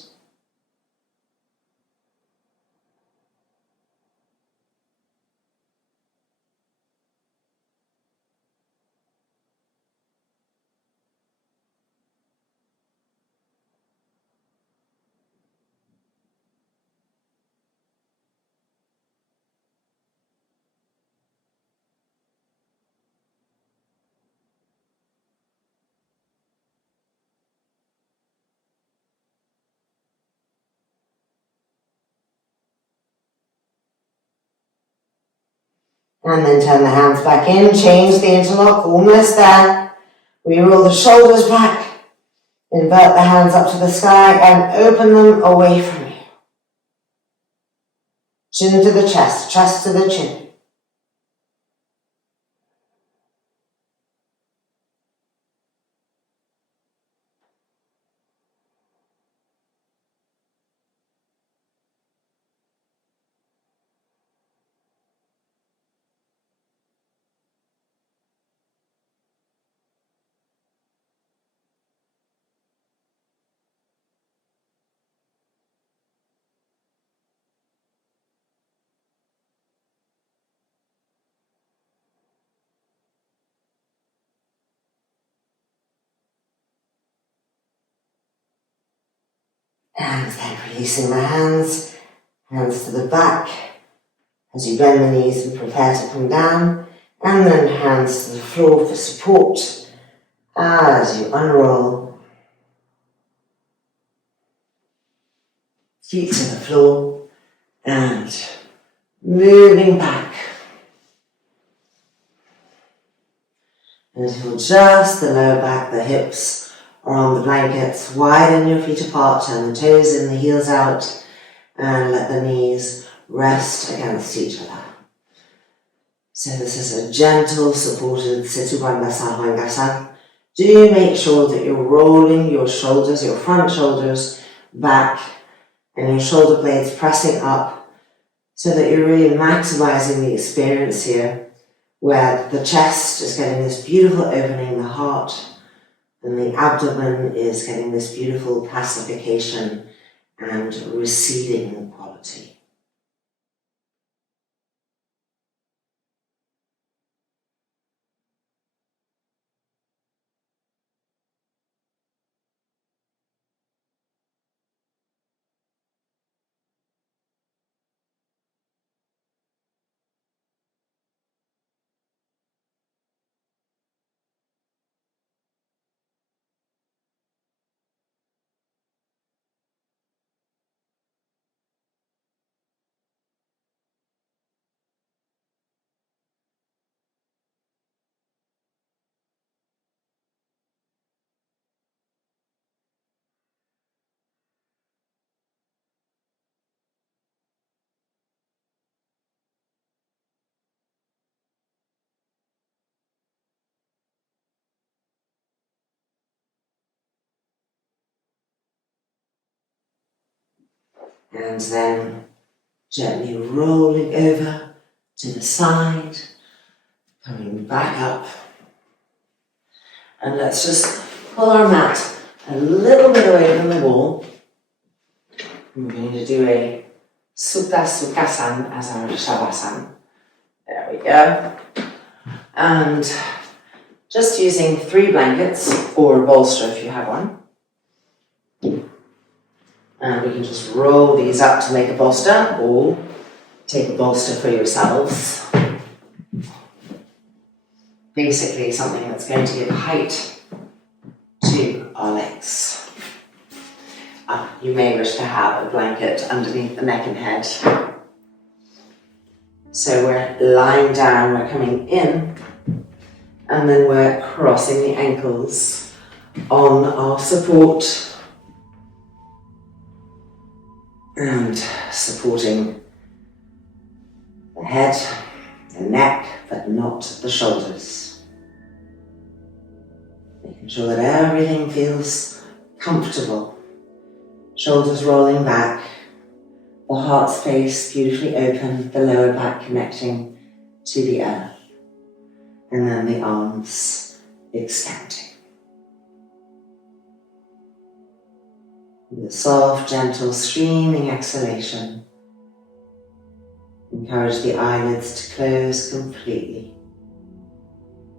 And then turn the hands back in, change the interlock, almost there. We roll the shoulders back, invert the hands up to the sky and open them away from you. Chin to the chest, chest to the chin. And then releasing the hands to the back as you bend the knees and prepare to come down, and then hands to the floor for support as you unroll. Feet to the floor and moving back until just the lower back, the hips are on the blankets. Widen your feet apart, turn the toes in, the heels out, and let the knees rest against each other. So this is a gentle, supported Setu Bandha Sarvangasana. Do make sure that you're rolling your shoulders, your front shoulders back, and your shoulder blades pressing up, so that you're really maximizing the experience here, where the chest is getting this beautiful opening, the heart and the abdomen is getting this beautiful pacification and receding quality. And then gently rolling over to the side, coming back up. And let's just pull our mat a little bit away from the wall. We're going to do a Supta Sukhasana as our Shavasana. There we go. And just using 3 blankets or a bolster if you have one. And we can just roll these up to make a bolster, or take a bolster for yourselves. Basically something that's going to give height to our legs. You may wish to have a blanket underneath the neck and head. So we're lying down, we're coming in, and then we're crossing the ankles on our support and supporting the head, the neck, but not the shoulders. Making sure that everything feels comfortable. Shoulders rolling back, the heart space beautifully open, the lower back connecting to the earth, and then the arms extending. With a soft, gentle, screaming exhalation, encourage the eyelids to close completely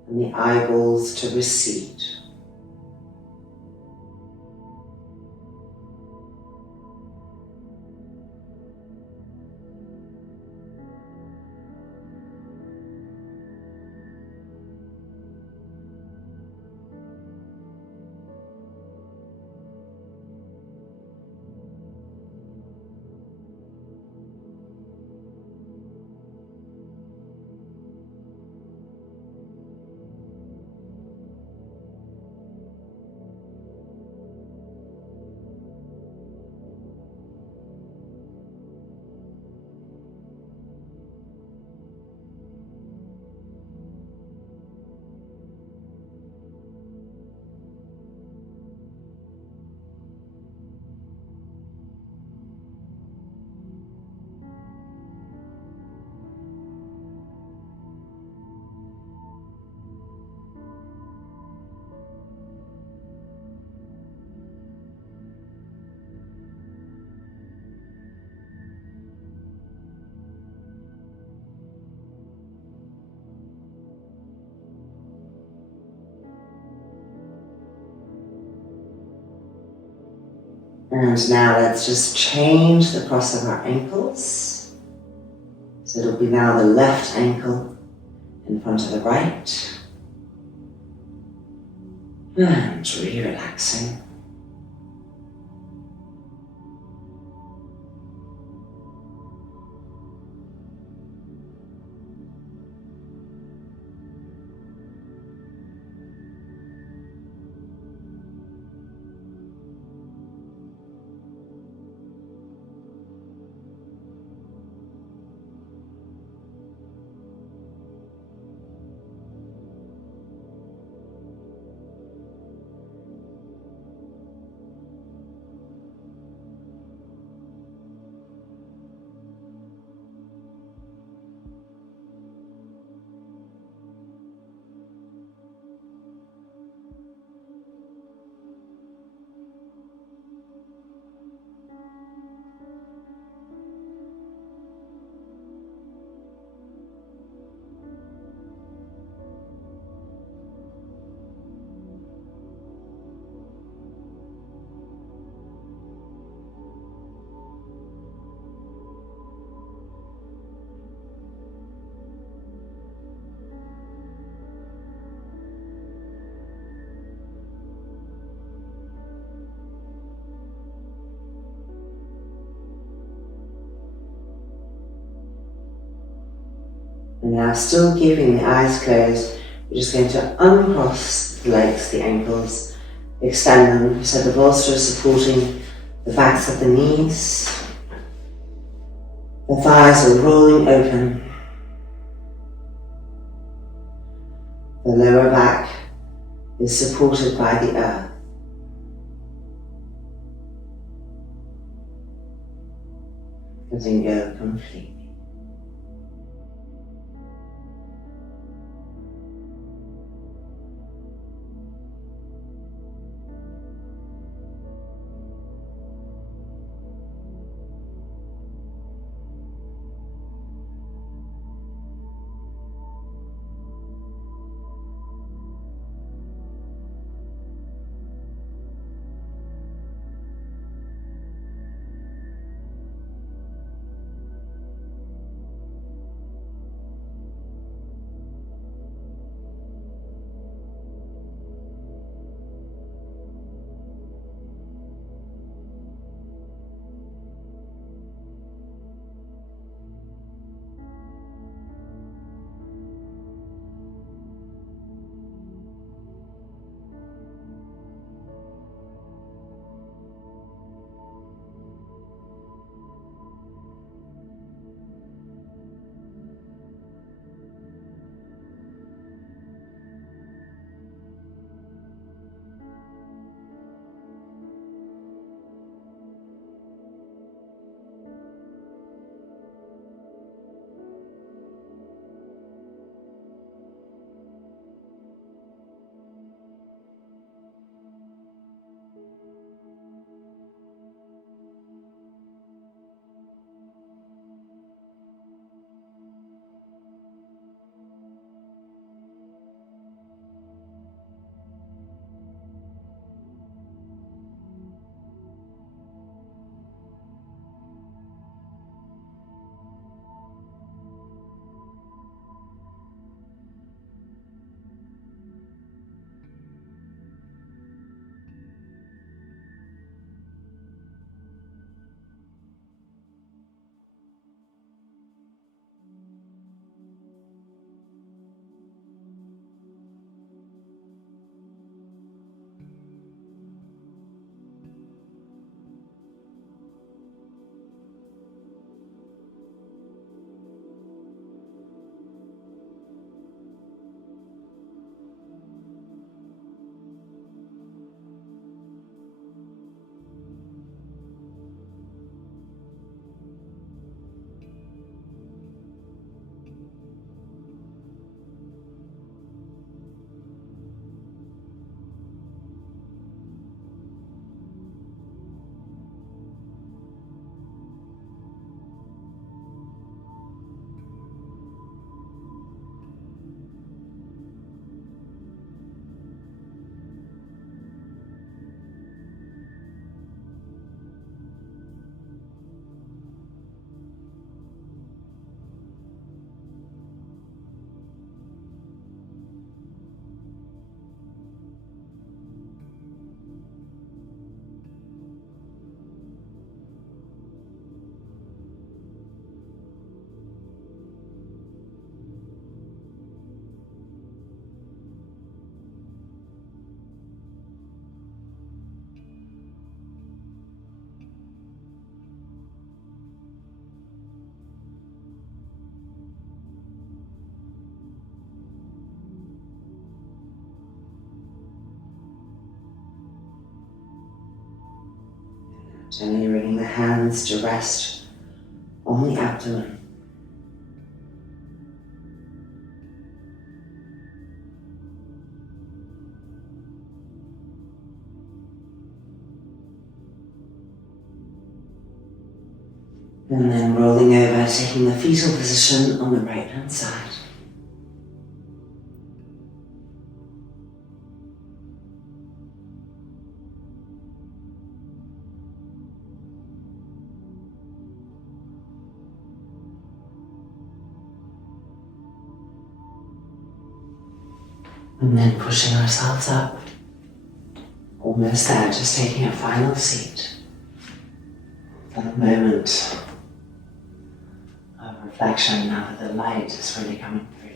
and the eyeballs to recede. And now let's just change the cross of our ankles. So it'll be now the left ankle in front of the right. And re-relaxing. And now, still keeping the eyes closed, we're just going to uncross the legs, the ankles, extend them so the bolster is supporting the backs of the knees. The thighs are rolling open. The lower back is supported by the earth. Letting go completely. Gently bringing the hands to rest on the abdomen. And then rolling over, taking the fetal position on the right hand side. And then pushing ourselves up. Almost there, just taking a final seat. For the moment of reflection now that the light is really coming through.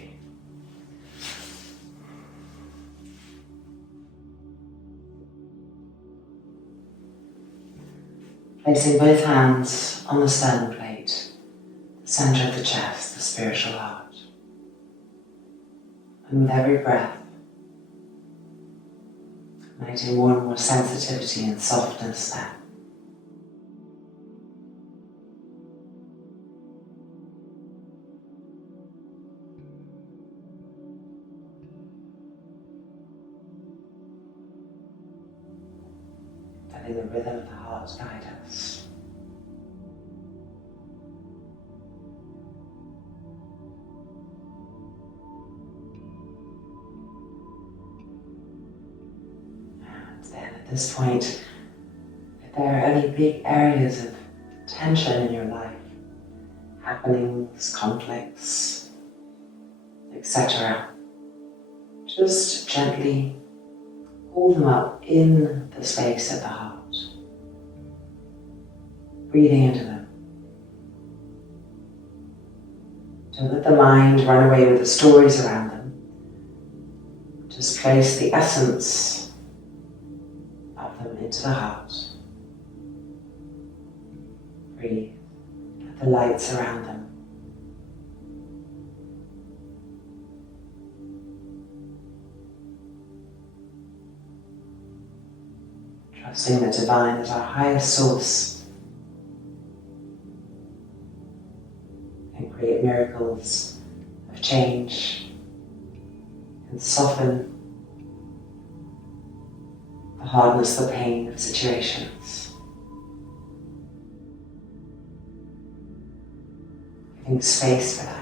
Placing both hands on the sternum plate, the center of the chest, the spiritual heart. And with every breath, igniting more and more sensitivity and softness there. Letting the rhythm of the heart guide us. And then at this point, if there are any big areas of tension in your life, happenings, conflicts, etc., just gently hold them up in the space of the heart. Breathing into them. Don't let the mind run away with the stories around them. Just place the essence of them into the heart. Breathe. Let the light surround them. Trusting the divine as our highest source can create miracles of change and soften the hardness, the pain of situations. Giving space for that.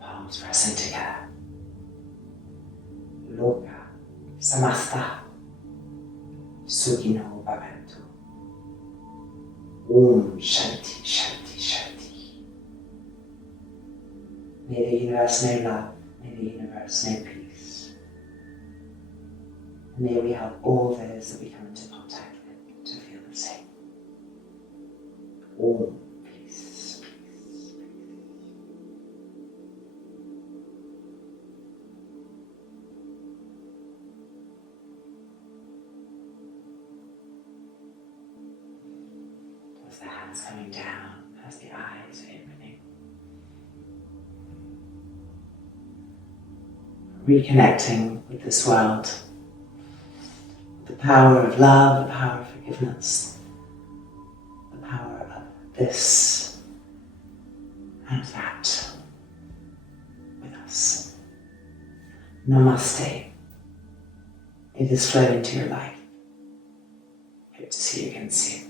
Palms pressing together. Loka samasta sukino bhavantu. Om Shanti Shanti Shanti. May the universe know love, may the universe know peace. And may we help all those that we come into contact with to feel the same. Om. The hands coming down as the eyes are opening. Reconnecting with this world. The power of love, the power of forgiveness, the power of this and that with us. Namaste. It is flowing into your life. Hope to see you again soon.